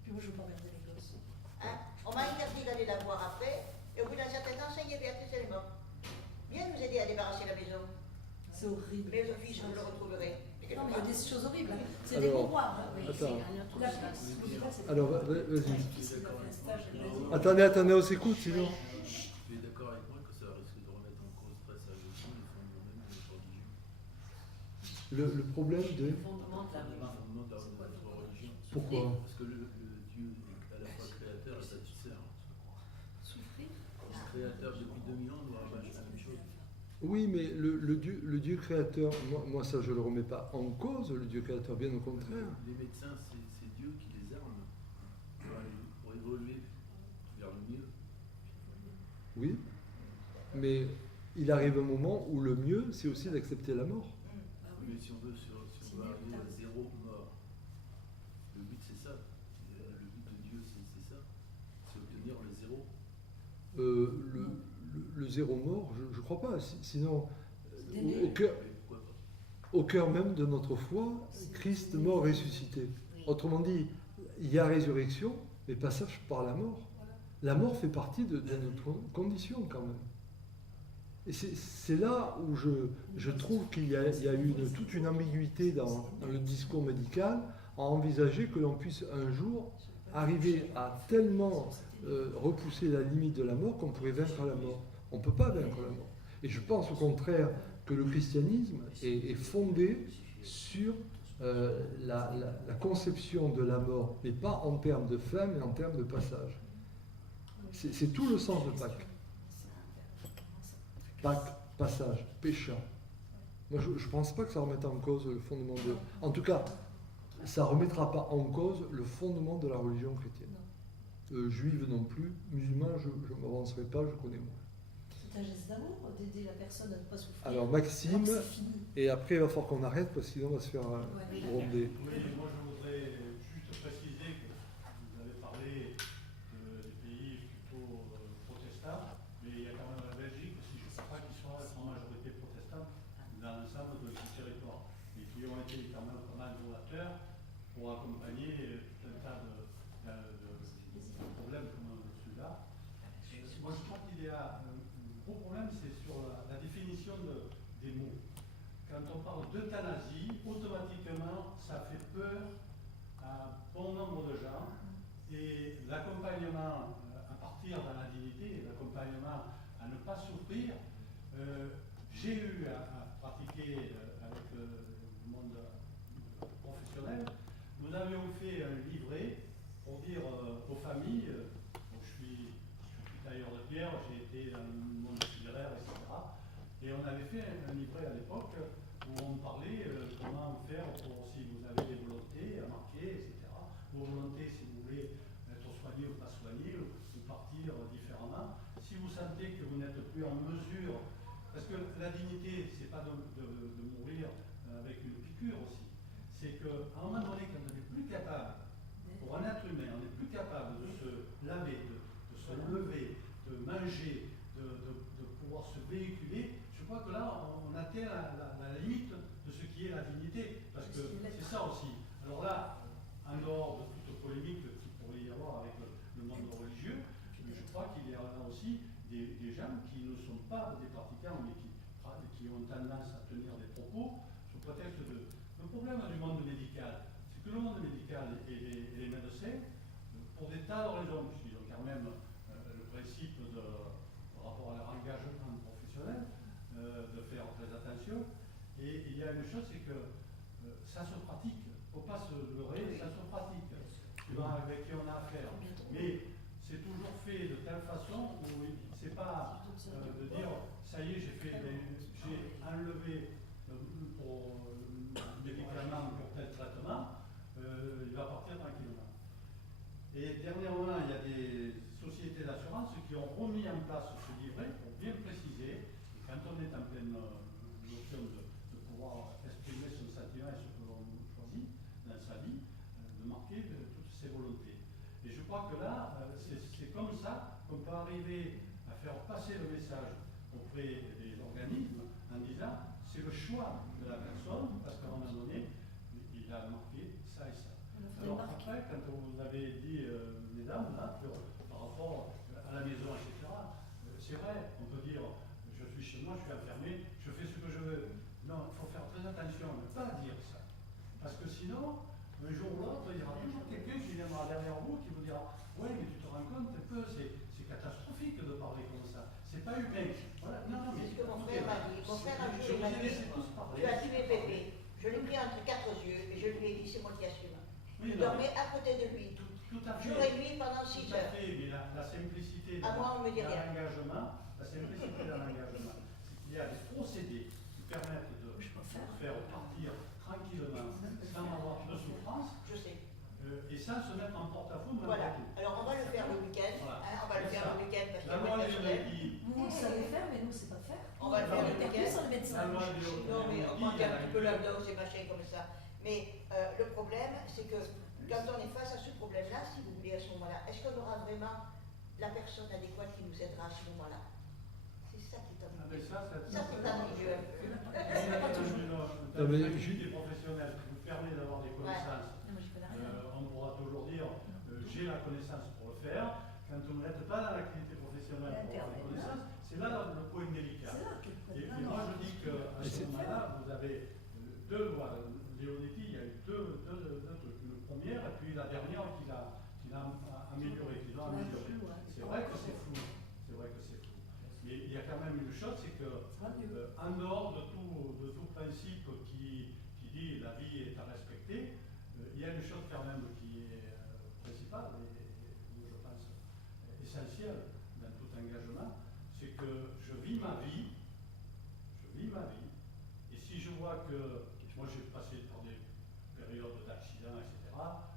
Puis moi je veux pas regarder les gosses. Hein. On m'a interdit d'aller la voir après. Et au bout d'un certain temps, ça y est, Béatrice, elle est morte. Viens nous aider à débarrasser la maison. C'est horrible. Mais le fils, vous le retrouverez. Non, mais il y a des choses horribles. hein. C'est des Alors, miroirs. hein. attends. La place, l'hôpital, c'est Alors, pas- vas-y. Mon fils, il a fait un stage, il m'a dit- Attendez, on s'écoute sinon. Tu es d'accord avec moi que ça risque de remettre en cause très sérieusement les fondements même de notre religion? Le problème de. Le fondement de la Les religion. fondements de notre religion. Pourquoi? Parce que le Dieu est à la fois créateur et satisfaire. Souffrir. Créateur depuis 2000 ans nous rabâche la même chose. Oui, mais le Dieu créateur, moi ça je le remets pas en cause, le Dieu créateur, bien au contraire. Les médecins, c'est Dieu qui les arme pour évoluer vers le mieux. Oui, mais il arrive un moment où le mieux, c'est aussi d'accepter la mort. Bah oui. Mais si on veut arriver à 0 mort, le but c'est ça. Le but de Dieu c'est ça. C'est obtenir le 0. Le zéro mort, je ne crois pas. Sinon, Délai. Mais pourquoi pas? au cœur même de notre foi, Christ mort ressuscité. Autrement dit, il y a résurrection, mais passage par la mort. La mort fait partie de notre condition quand même. Et c'est là où je trouve qu'il y a eu toute une ambiguïté dans le discours médical à envisager que l'on puisse un jour arriver à tellement repousser la limite de la mort qu'on pourrait vaincre la mort. On ne peut pas vaincre la mort. Et je pense au contraire que le christianisme est fondé sur la conception de la mort, mais pas en termes de fin, mais en termes de passage. C'est tout le sens de Pâques. Pâques, passage, péchant. Moi, je ne pense pas que ça remette en cause le fondement de... En tout cas, ça ne remettra pas en cause le fondement de la religion chrétienne. Juive non plus, musulman, je ne m'avancerai pas, je connais moins. C'est un geste d'amour d'aider la personne à ne pas souffrir. Alors Maxime, Alors que c'est fini. et après il va falloir qu'on arrête parce que sinon on va se faire Ouais. gronder. Oui, moi je voudrais juste préciser que vous avez parlé des pays plutôt protestants, mais il y a quand même la Belgique aussi, je ne sais pas qu'ils soient en majorité protestants dans l'ensemble du territoire, et qui ont été quand même pas mal donateurs pour accompagner tout un tas de problèmes comme celui-là. Moi je crois qu'il y a un gros problème, c'est sur la définition des mots. Quand on parle d'euthanasie, automatiquement, ça fait peur à bon nombre de gens. Et l'accompagnement à partir de la dignité, l'accompagnement à ne pas souffrir, j'ai eu à pratiquer avec le monde professionnel. Nous avions fait un livret pour dire aux familles, je suis tailleur de pierre, j'ai été dans le monde funéraire, etc. Et on avait fait un livret à l'époque où on parlait comment faire pour, si vous avez des volontés à marquer, etc. Vos volontés, si vous voulez être soigné ou pas soigné, ou partir différemment. Si vous sentez que vous n'êtes plus en mesure, parce que la dignité, c'est pas de mourir avec une piqûre aussi. C'est qu'à un moment donné, quand on n'est plus capable, pour un être humain, on n'est plus capable de se laver, de se lever, de manger, de pouvoir se véhiculer, je crois que là, on atteint la limite de ce qui est la dignité. Parce que c'est ça aussi. Alors là, en dehors de toute polémique qu'il pourrait y avoir avec le monde religieux, je crois qu'il y a là aussi des gens qui ne sont pas des pratiquants, mais qui ont tendance à tenir des propos sous prétexte de... Le problème du monde médical, c'est que le monde médical et les médecins, pour des tas de raisons, puisqu'ils ont quand même le principe par rapport à leur engagement professionnel, de faire très attention. Et il y a une chose, c'est que ça se pratique. Il ne faut pas se leurrer, ça se pratique. Avec qui on a affaire. Mais c'est toujours fait de telle façon où c'est pas de dire ça y est, j'ai enlevé pour médicament pour tel traitement, il va partir tranquillement. Et dernièrement, moment, il y a des sociétés d'assurance qui ont remis en place ce livret pour bien préciser, et quand on est en pleine notion de pouvoir exprimer son sentiment et ce que l'on choisit dans sa vie, de marquer toutes ses volontés. Et je crois que là, c'est comme ça qu'on peut arriver à faire passer le message auprès des organismes en disant c'est le choix de la personne, parce qu'à un moment donné, il a marqué ça et ça. Alors après, quand vous avez dit, mesdames, là, par rapport à la maison, etc., c'est vrai, on peut dire, je suis chez moi, je suis enfermé, je fais ce que je veux. Non, il faut faire très attention à ne pas dire ça. Parce que sinon, un jour ou l'autre, il y aura toujours quelqu'un qui viendra derrière vous, qui vous dira, ouais, mais tu te rends compte un peu, c'est catastrophique de parler comme ça. C'est pas humain. Voilà. Non, mais C'est ce que mon frère m'a dit. Mon frère un je jour vous m'a ai dit, laissé tous parler. tu as tué Pépé. Je l'ai pris entre quatre yeux et je lui ai dit, c'est moi qui assume. Oui, Je non, dormais à côté de lui, tout à fait. jour et nuit pendant 6 Tout à heures. fait, mais la simplicité À moi, on me dit dans rien. l'engagement, la simplicité dans l'engagement, c'est qu'il y a des procédés qui permettent de faire partir tranquillement, sans avoir de souffrance, Je sais. et sans se mettre en porte-à-faux de Voilà. n'importe où. Alors on va le faire le week-end. Voilà. Hein, on va le C'est faire ça. le week-end parce La qu'il y a loi pas de du personnel. Nike, Vous, vous le savez faire, mais nous, c'est pas faire. On va le faire le On est week-end. plus sur les médecins. la loi du Non, mais on manque il y a un la petit peu là dedans, c'est machin comme ça. Mais le problème, c'est que quand on est face à ce problème-là, si vous voulez, à ce moment-là, est-ce qu'on aura vraiment la personne adéquate qui nous aidera à ce moment-là? C'est ça qui est Ah, ennuyeux. mais ça, Ça, c'est ennuyeux un peu. Non, mais Une activité professionnelle qui vous permet d'avoir des connaissances. Non, moi, j'y connais rien. On pourra toujours dire j'ai la connaissance pour le faire. Quand on ne reste pas dans l'activité professionnelle pour avoir des connaissances, c'est là le point délicat. C'est là que Et moi je dis qu'à ce moment-là, vous avez deux lois. Léonetti, il y a eu deux trucs. Une première et puis la dernière qui l'a amélioré, qui l'a amélioré. C'est vrai que c'est flou. C'est vrai que c'est flou. Mais il y a quand même une chose, c'est que en dehors de tout principe qui dit la vie est à respecter, il y a une chose quand même qui est principale et je pense essentielle dans tout engagement, c'est que je vis ma vie, et si je vois que moi j'ai passé par des périodes d'accidents, etc.,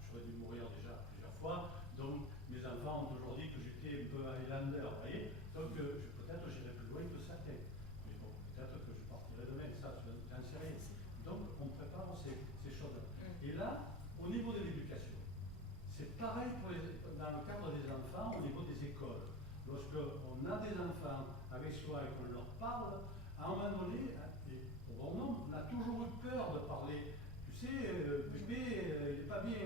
j'aurais dû mourir déjà plusieurs fois, donc mes enfants ont toujours dit que j'étais un peu Highlander, vous voyez, donc peut-être j'irai plus loin que ça. Mais bon, peut-être que je partirai demain, ça, j'en sais rien. Donc, on prépare ces choses-là. Et là, au niveau de l'éducation, c'est pareil dans le cadre des enfants, au niveau des écoles. Lorsqu'on a des enfants avec soi et qu'on leur parle, à un moment donné, et au bon nombre, on a toujours eu peur de parler. Tu sais, Pépé, il n'est pas bien,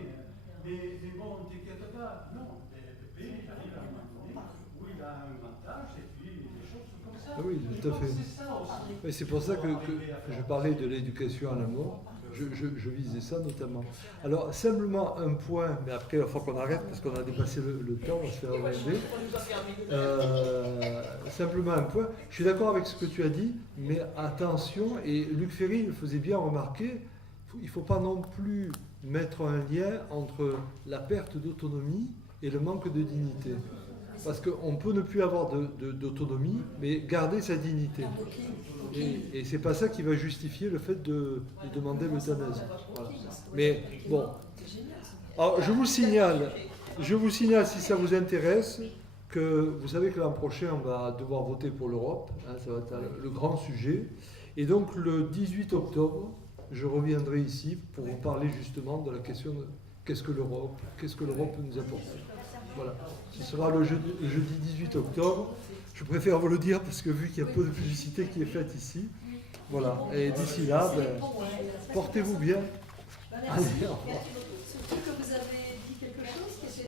mais bon, ne t'inquiète pas. Non, Pépé, il arrive à un moment donné où il a un grand âge et puis des choses comme ça. Ah oui, tout à fait. C'est ça aussi. Et c'est pour ça que je parlais de l'éducation à l'amour. Je visais ça notamment. Alors, simplement un point, mais après, il va falloir qu'on arrête parce qu'on a dépassé le temps, on va se faire enlever. Simplement un point. Je suis d'accord avec ce que tu as dit, mais attention, et Luc Ferry le faisait bien remarquer, il ne faut pas non plus mettre un lien entre la perte d'autonomie et le manque de dignité. Parce qu'on peut ne plus avoir d'autonomie, mais garder sa dignité. Et c'est pas ça qui va justifier le fait de demander l'euthanasie. Voilà. Mais bon, alors je vous signale si ça vous intéresse, que vous savez que l'an prochain on va devoir voter pour l'Europe, hein, ça va être le grand sujet. Et donc le 18 octobre, je reviendrai ici pour vous parler justement de la question de qu'est-ce que l'Europe peut nous apporter. Voilà, ce sera le jeudi 18 octobre. Je préfère vous le dire parce que vu qu'il y a peu de publicité qui est faite ici, voilà. Et d'ici là, portez-vous bien. Merci. Surtout que vous avez